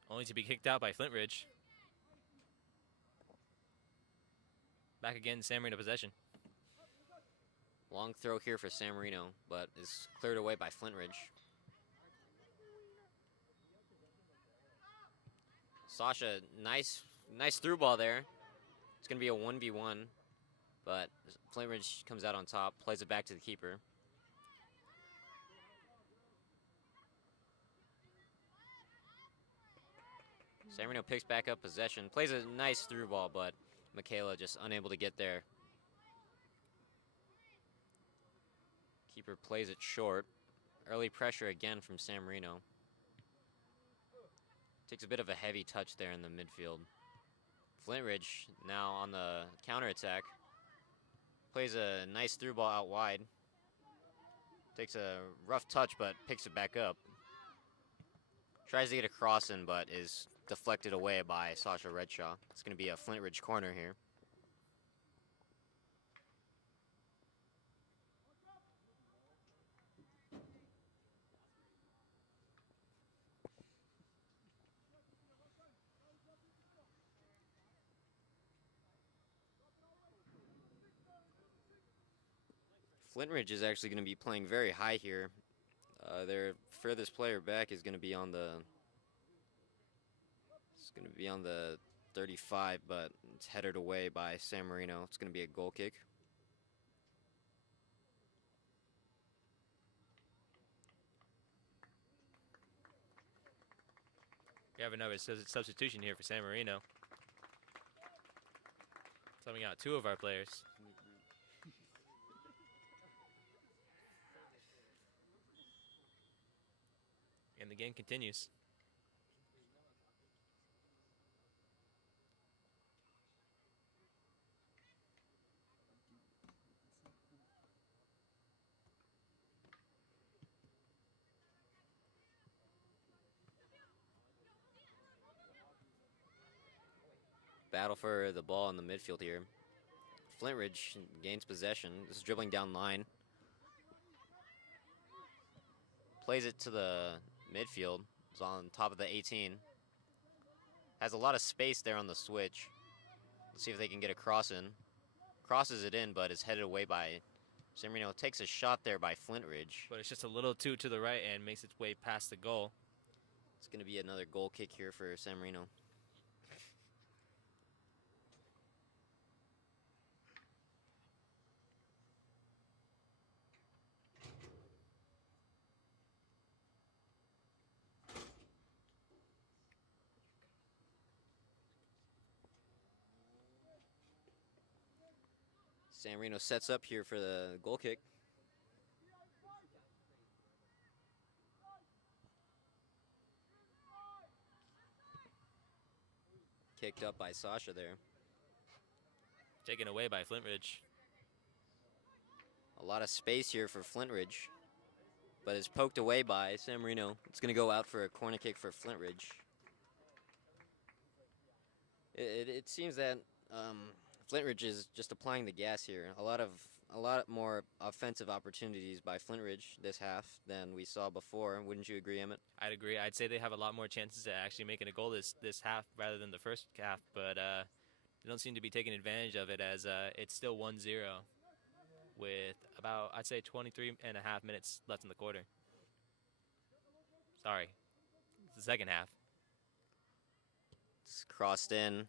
Only to be kicked out by Flintridge. Back again, San Marino possession. Long throw here for San Marino, but is cleared away by Flintridge. Sasha, nice through ball there. It's going to be a 1v1, but Flintridge comes out on top, plays it back to the keeper. San Marino picks back up possession, plays a nice through ball, but Michaela just unable to get there. Keeper plays it short. Early pressure again from San Marino. Takes a bit of a heavy touch there in the midfield. Flintridge now on the counterattack. Plays a nice through ball out wide. Takes a rough touch, but picks it back up. Tries to get a cross in, but is deflected away by Sasha Redshaw. It's going to be a Flintridge corner here. Flintridge is actually going to be playing very high here. Their furthest player back is going to be on the 35, but it's headed away by San Marino. It's going to be a goal kick. We have another substitution here for San Marino. Subbing out 2 of our players. And the game continues. Battle for the ball in the midfield here. Flintridge gains possession. This is dribbling down line. Plays it to the midfield. It's on top of the 18. Has a lot of space there on the switch. Let's see if they can get a cross in. Crosses it in, but it's headed away by San Marino. Takes a shot there by Flintridge. But it's just a little too to the right and makes its way past the goal. It's going to be another goal kick here for San Marino. San Marino sets up here for the goal kick. Kicked up by Sasha there. Taken away by Flintridge. A lot of space here for Flintridge, but it's poked away by San Marino. It's going to go out for a corner kick for Flintridge. It seems that Flintridge is just applying the gas here. A lot more offensive opportunities by Flintridge this half than we saw before. Wouldn't you agree, Emmett? I'd agree. I'd say they have a lot more chances at actually making a goal this half rather than the first half, but they don't seem to be taking advantage of it as it's still 1-0 with about, I'd say, 23 and a half minutes left in the quarter. Sorry, it's the second half. It's crossed in.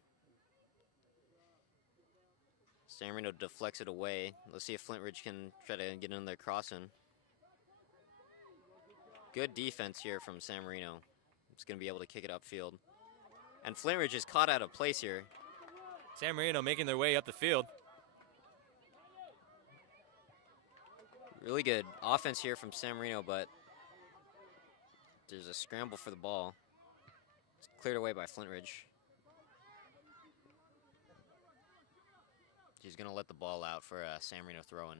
San Marino deflects it away. Let's see if Flintridge can try to get in there crossing. Good defense here from San Marino. It's going to be able to kick it upfield. And Flintridge is caught out of place here. San Marino making their way up the field. Really good offense here from San Marino, but there's a scramble for the ball. It's cleared away by Flintridge. He's going to let the ball out for a San Marino throw-in.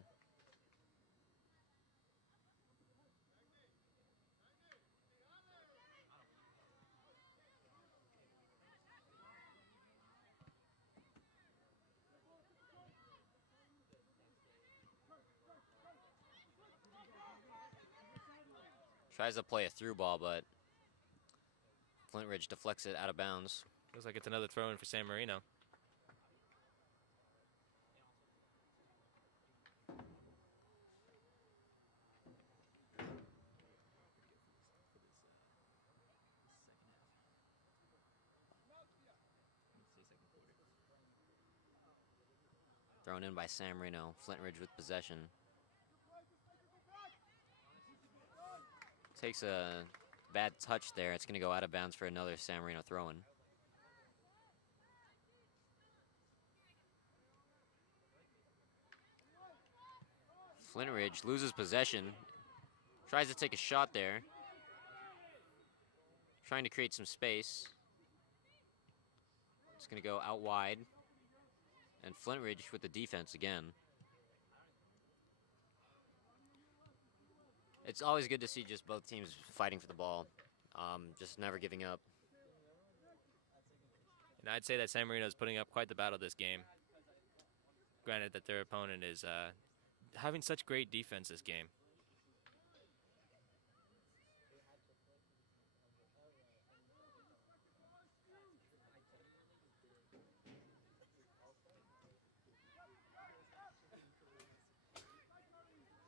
Tries to play a through ball, but Flintridge deflects it out of bounds. Looks like it's another throw-in for San Marino. Thrown in by San Marino. Flintridge with possession. Takes a bad touch there. It's going to go out of bounds for another San Marino throw-in. Flintridge loses possession. Tries to take a shot there. Trying to create some space. It's going to go out wide. And Flintridge with the defense again. It's always good to see just both teams fighting for the ball, just never giving up. And I'd say that San Marino is putting up quite the battle this game. Granted that their opponent is having such great defense this game.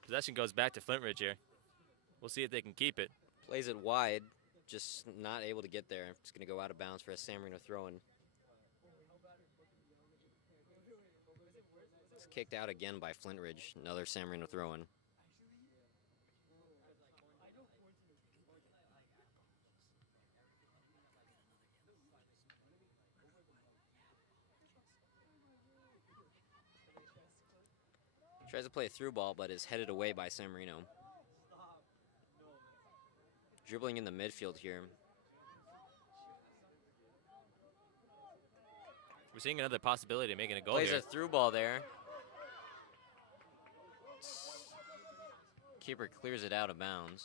Possession goes back to Flintridge here. We'll see if they can keep it. Plays it wide, just not able to get there. It's going to go out of bounds for a San Marino throw-in. kicked out again by Flintridge. Another San Marino throw-in. Tries to play a through ball, but is headed away by San Marino. Dribbling in the midfield here. We're seeing another possibility of making a goal Plays here. a through ball there. Keeper clears it out of bounds.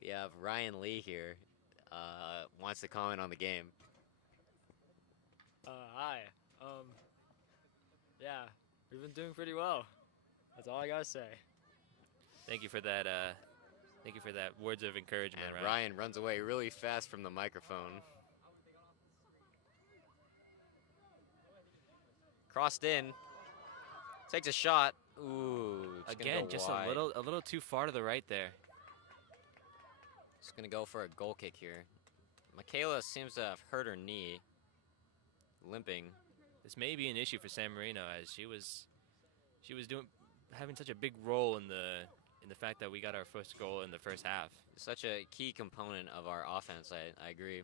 We have Ryan Lee here. Wants to comment on the game. Hi. Yeah, we've been doing pretty well. That's all I gotta say. Thank you for that. Thank you for that words of encouragement, And Ryan. Ryan runs away really fast from the microphone. Crossed in. Takes a shot. Ooh. It's gonna Again, go just wide. a little too far to the right there. Just gonna go for a goal kick here. Michaela seems to have hurt her knee. Limping. This may be an issue for San Marino, as she was having such a big role in the fact that we got our first goal in the first half. Such a key component of our offense, I agree.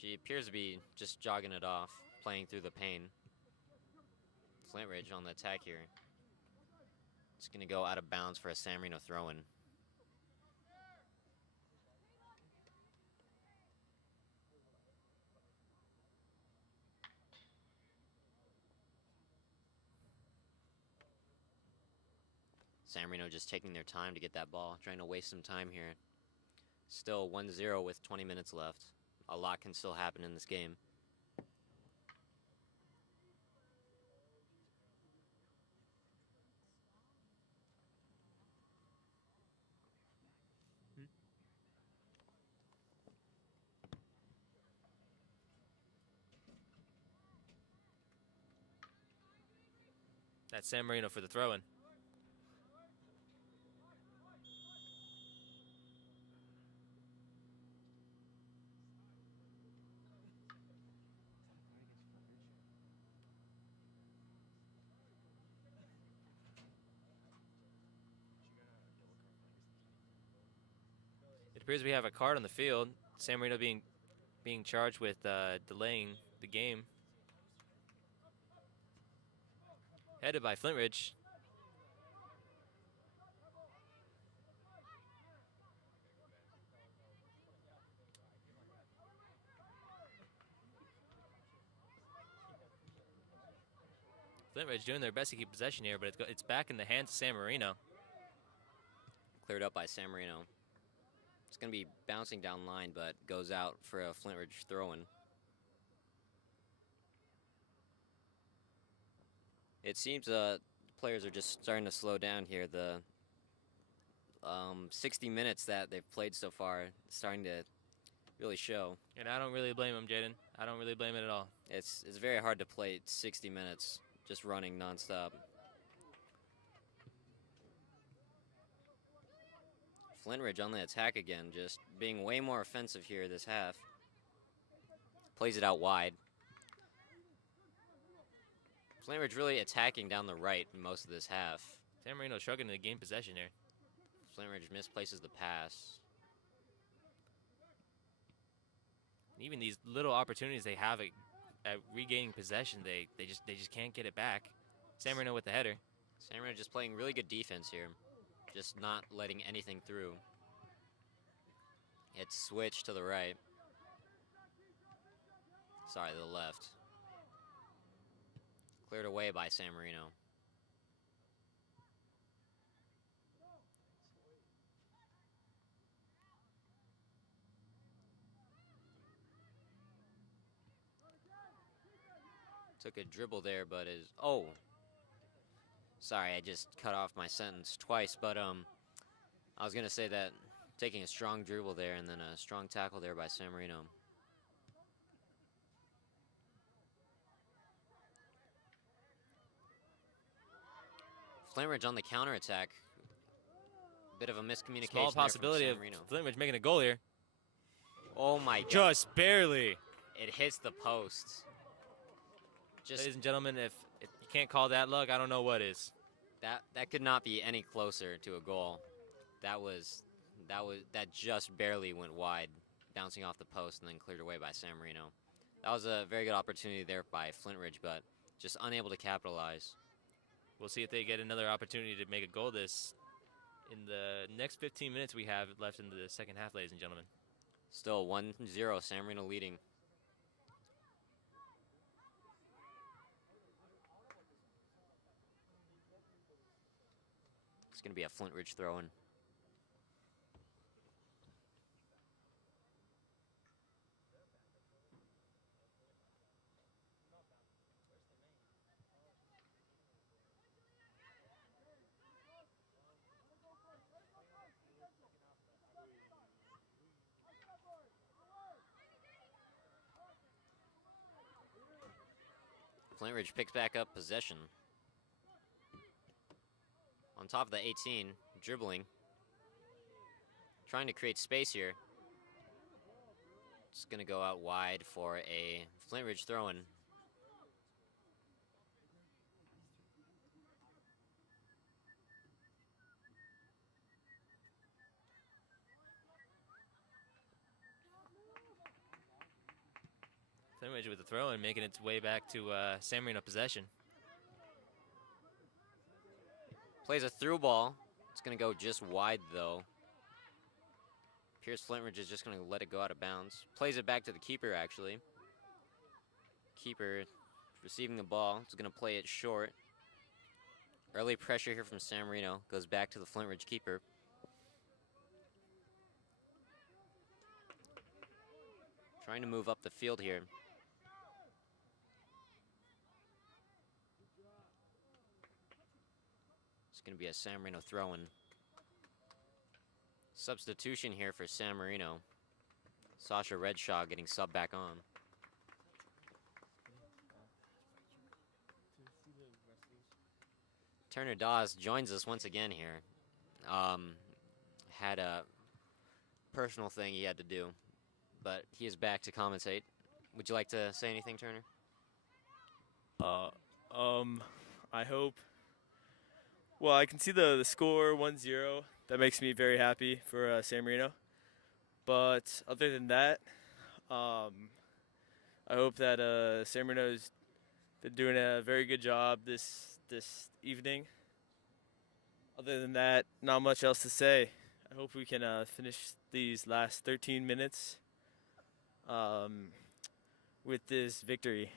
She appears to be just jogging it off, playing through the pain. Flintridge on the attack here. It's gonna go out of bounds for a San Marino throw-in. San Marino just taking their time to get that ball, trying to waste some time here. Still 1-0 with 20 minutes left. A lot can still happen in this game. That's San Marino for the throw-in. It appears we have a card on the field. San Marino being charged with delaying the game. Headed by Flintridge. Flintridge doing their best to keep possession here, but it's back in the hands of San Marino. Cleared up by San Marino. It's going to be bouncing down line, but goes out for a Flintridge throw-in. It seems players are just starting to slow down here. The 60 minutes that they've played so far is starting to really show. And I don't really blame him, Jaden. I don't really blame it at all. It's very hard to play 60 minutes just running nonstop. Flintridge on the attack again, just being way more offensive here this half. Plays it out wide. Flintridge really attacking down the right most of this half. San Marino struggling to gain possession here. Flintridge misplaces the pass. Even these little opportunities they have at regaining possession, they just can't get it back. San Marino with the header. San Marino just playing really good defense here. Just not letting anything through. It's switched to the right. Sorry, to the left. Cleared away by San Marino. Took a dribble there, but is... Oh! Sorry, I just cut off my sentence twice, but I was going to say that taking a strong dribble there and then a strong tackle there by San Marino. Flintridge on the counterattack. Bit of a miscommunication Small there from possibility San of Marino. Flintridge making a goal here. Oh my god. Just barely. It hits the post. Just Ladies and gentlemen, if you can't call that luck, I don't know what is. that could not be any closer to a goal. That just barely went wide, bouncing off the post and then cleared away by San Marino. That was a very good opportunity there by Flintridge, but just unable to capitalize. We'll see if they get another opportunity to make a goal in the next 15 minutes we have left in the second half, ladies and gentlemen. Still 1-0, San Marino leading. It's going to be a Flintridge throw-in. Flintridge picks back up possession. On top of the 18, dribbling. Trying to create space here. It's going to go out wide for a Flintridge throw-in. Flintridge with the throw and making its way back to San Marino possession. Plays a through ball. It's going to go just wide, though. Pierce Flintridge is just going to let it go out of bounds. Plays it back to the keeper, actually. Keeper receiving the ball. It's going to play it short. Early pressure here from San Marino. Goes back to the Flintridge keeper. Trying to move up the field here. It's going to be a San Marino throw-in. Substitution here for San Marino. Sasha Redshaw getting subbed back on. Turner Dawes joins us once again here. Had a personal thing he had to do, but he is back to commentate. Would you like to say anything, Turner? I hope. Well, I can see the score 1-0. That makes me very happy for San Marino. But other than that, I hope that San Marino's been doing a very good job this evening. Other than that, not much else to say. I hope we can finish these last 13 minutes with this victory.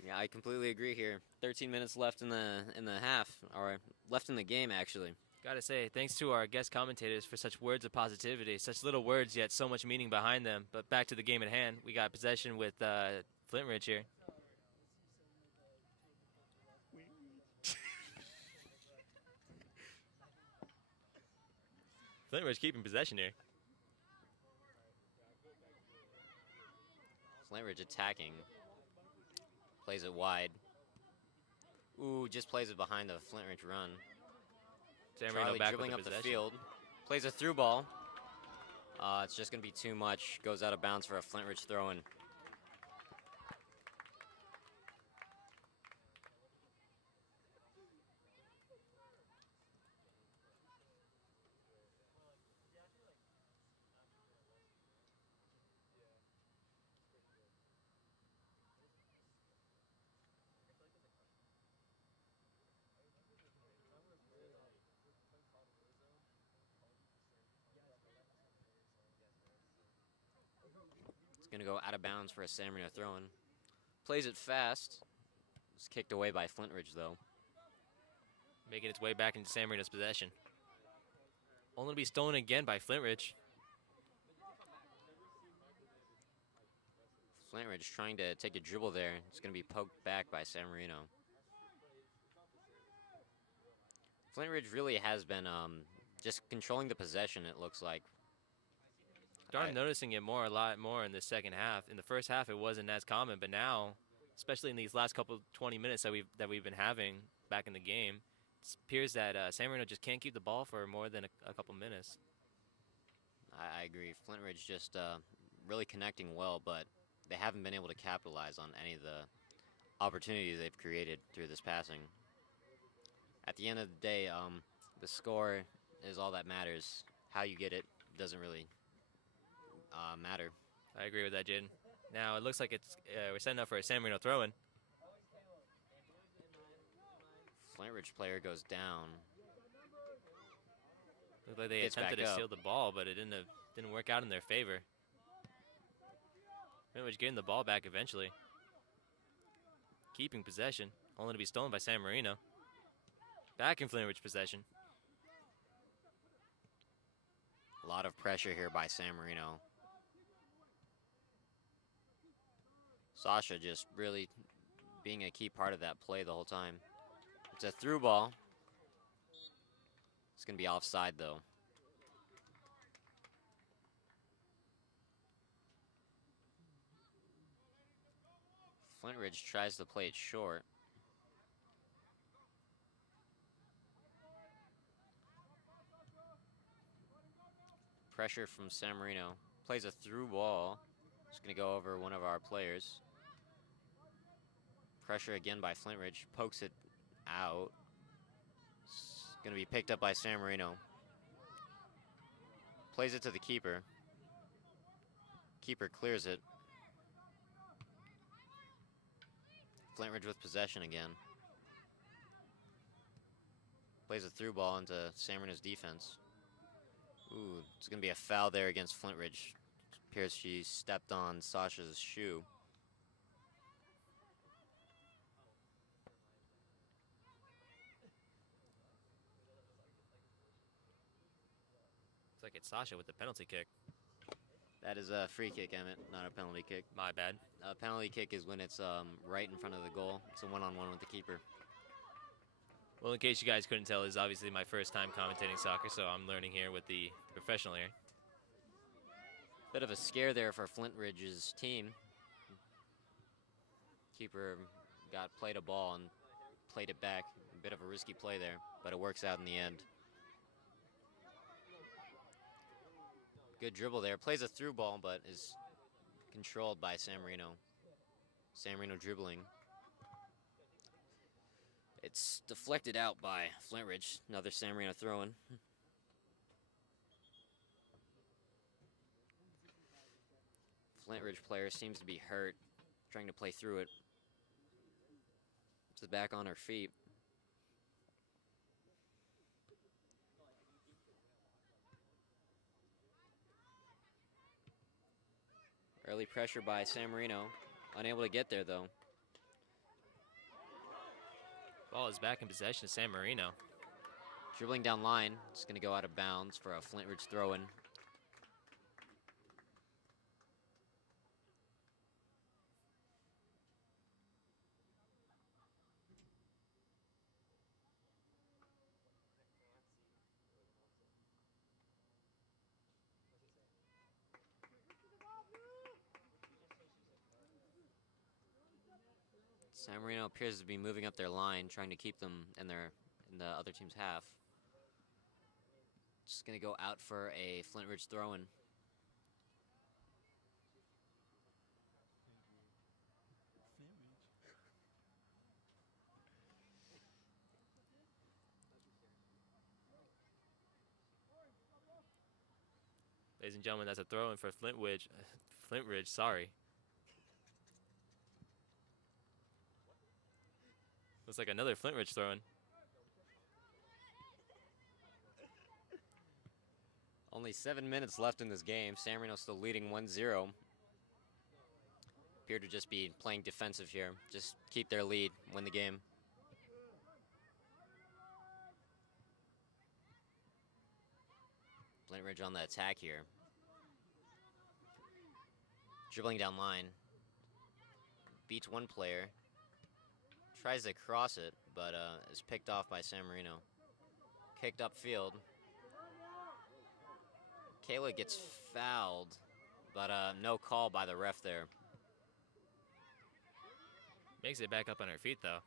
Yeah, I completely agree here. 13 minutes left in the half, or left in the game, actually. Gotta say, thanks to our guest commentators for such words of positivity, such little words yet so much meaning behind them. But back to the game at hand, we got possession with Flintridge here. Flintridge keeping possession here. Flintridge attacking. Plays it wide. Ooh, just plays it behind the Flintridge run. San Marino Charlie back dribbling with up the the possession. field. Plays a through ball. It's just going to be too much. Goes out of bounds for a Flintridge throw-in. Going to go out of bounds for a San Marino throw-in. Plays it fast. It's kicked away by Flintridge, though. Making its way back into San Marino's possession. Only to be stolen again by Flintridge. Flintridge trying to take a dribble there. It's going to be poked back by San Marino. Flintridge really has been just controlling the possession, it looks like. Started noticing it a lot more in the second half. In the first half, it wasn't as common, but now, especially in these last couple 20 minutes that we've been having back in the game, appears that San Marino just can't keep the ball for more than a couple minutes. I agree. Flintridge just really connecting well, but they haven't been able to capitalize on any of the opportunities they've created through this passing. At the end of the day, the score is all that matters. How you get it doesn't really matter. I agree with that, Jaden. Now it looks like we're setting up for a San Marino throw-in. Flintridge player goes down. Looked like they Gets attempted back to up. steal the ball, but it didn't work out in their favor. Flintridge getting the ball back eventually. Keeping possession, only to be stolen by San Marino. Back in Flintridge possession. A lot of pressure here by San Marino. Sasha just really being a key part of that play the whole time. It's a through ball. It's going to be offside, though. Flintridge tries to play it short. Pressure from San Marino. Plays a through ball. It's going to go over one of our players. Pressure again by Flintridge. Pokes it out. It's going to be picked up by San Marino. Plays it to the keeper. Keeper clears it. Flintridge with possession again. Plays a through ball into San Marino's defense. Ooh, it's going to be a foul there against Flintridge. Appears she stepped on Sasha's shoe. Looks like it's Sasha with the penalty kick. That is a free kick, Emmett, not a penalty kick. My bad. A penalty kick is when it's right in front of the goal. It's a one-on-one with the keeper. Well, in case you guys couldn't tell, this is obviously my first time commentating soccer, so I'm learning here with the professional here. Bit of a scare there for Flintridge's team. Keeper played a ball and played it back. A bit of a risky play there, but it works out in the end. Good dribble there. Plays a through ball, but is controlled by San Marino. San Marino dribbling. It's deflected out by Flintridge. Another San Marino throw-in. Flintridge player seems to be hurt, trying to play through it. She's back on her feet. Early pressure by San Marino. Unable to get there, though. Ball is back in possession of San Marino. Dribbling down line. It's going to go out of bounds for a Flintridge throw-in. San Marino appears to be moving up their line, trying to keep them in the other team's half. Just gonna go out for a Flintridge throw-in. Ladies and gentlemen, that's a throw-in for Flintridge, sorry. Looks like another Flintridge throw-in. Only 7 minutes left in this game. San Marino still leading 1-0. Appear to just be playing defensive here. Just keep their lead, win the game. Flintridge on the attack here. Dribbling down line. Beats one player. Tries to cross it, but is picked off by San Marino. Kicked upfield. Kayla gets fouled, but no call by the ref there. Makes it back up on her feet, though.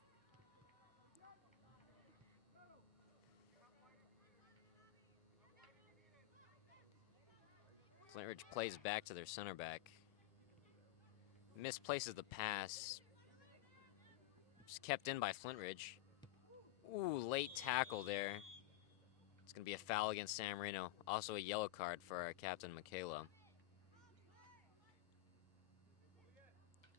Flintridge plays back to their center back. Misplaces the pass. Just kept in by Flintridge. Ooh, late tackle there. It's going to be a foul against San Marino. Also a yellow card for our captain, Michaela.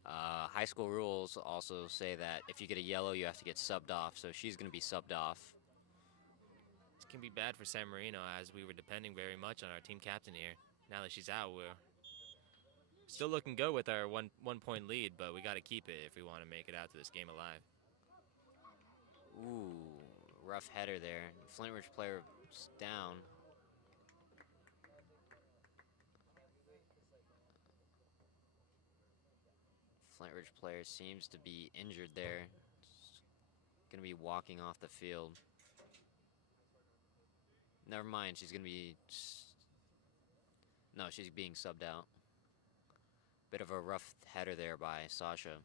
High school rules also say that if you get a yellow, you have to get subbed off. So she's going to be subbed off. It can be bad for San Marino, as we were depending very much on our team captain here. Now that she's out, we're still looking good with our one point lead, but we got to keep it if we want to make it out to this game alive. Ooh, rough header there. Flintridge player down. Flintridge player seems to be injured there. Going to be walking off the field. Never mind, she's going to be... No, she's being subbed out. Bit of a rough header there by Sasha.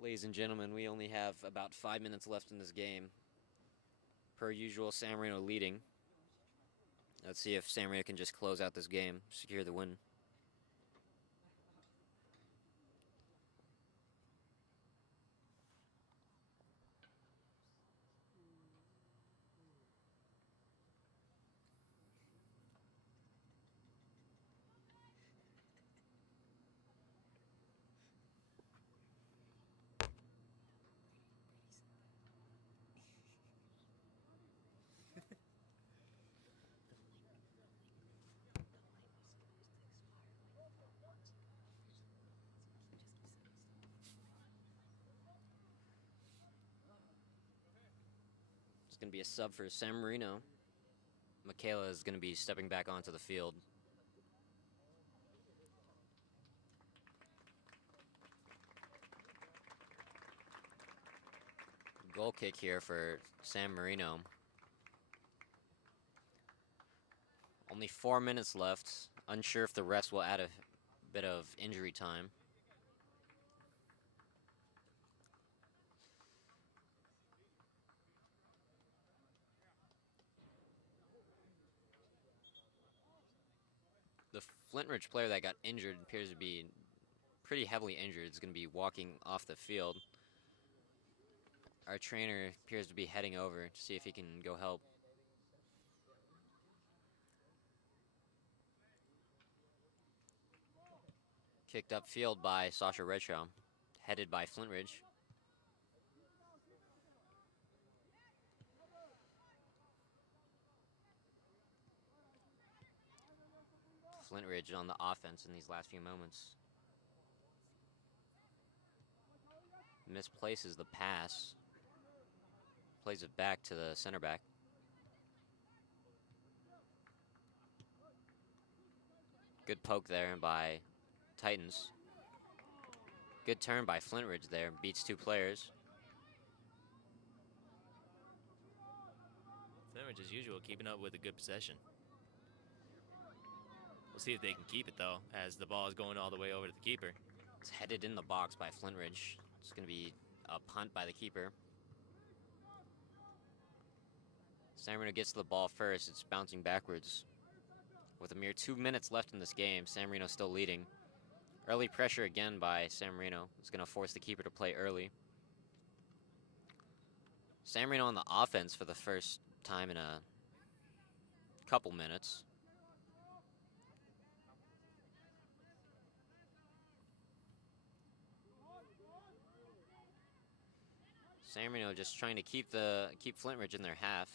Ladies and gentlemen, we only have about 5 minutes left in this game. Per usual, San Marino leading. Let's see if San Marino can just close out this game, secure the win. It's going to be a sub for San Marino. Michaela is going to be stepping back onto the field. Goal kick here for San Marino. Only 4 minutes left. Unsure if the rest will add a bit of injury time. The Flintridge player that got injured appears to be pretty heavily injured. Is going to be walking off the field. Our trainer appears to be heading over to see if he can go help. Kicked upfield by Sasha Redshaw, headed by Flintridge. Flintridge on the offense in these last few moments. Misplaces the pass. Plays it back to the center back. Good poke there by Titans. Good turn by Flintridge there. Beats two players. Flintridge, as usual, keeping up with a good possession. We'll see if they can keep it, though, as the ball is going all the way over to the keeper. It's headed in the box by Flintridge. It's going to be a punt by the keeper. San Marino gets the ball first. It's bouncing backwards. With a mere 2 minutes left in this game, San Marino still leading. Early pressure again by San Marino. It's going to force the keeper to play early. San Marino on the offense for the first time in a couple minutes. San Marino just trying to keep Flintridge in their half.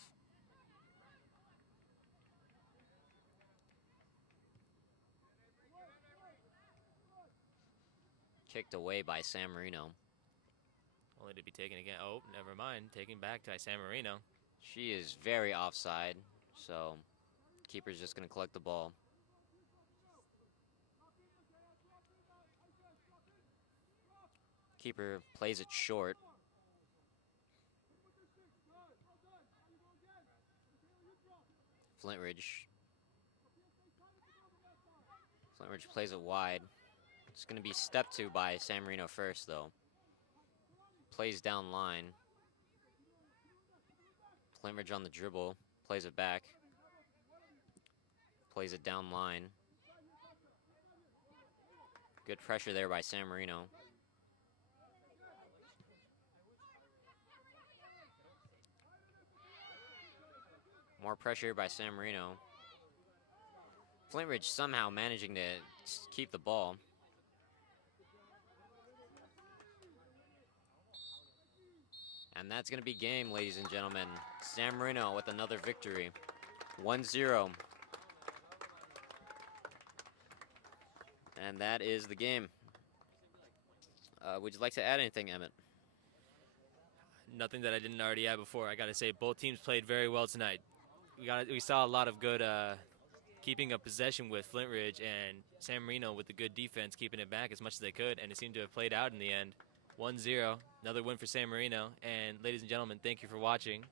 Kicked away by San Marino. Only to be taken again. Oh, never mind. Taken back by San Marino. She is very offside, so keeper's just going to collect the ball. Keeper plays it short. Flintridge plays it wide. It's going to be stepped to by San Marino first, though. Plays down line. Flintridge on the dribble. Plays it back. Plays it down line. Good pressure there by San Marino. More pressure by San Marino. Flintridge somehow managing to keep the ball. And that's going to be game, ladies and gentlemen. San Marino with another victory. 1-0. And that is the game. Would you like to add anything, Emmett? Nothing that I didn't already add before. I got to say, both teams played very well tonight. We saw a lot of good keeping of possession with Flintridge, and San Marino with the good defense keeping it back as much as they could, and it seemed to have played out in the end. 1-0, another win for San Marino. And ladies and gentlemen, thank you for watching.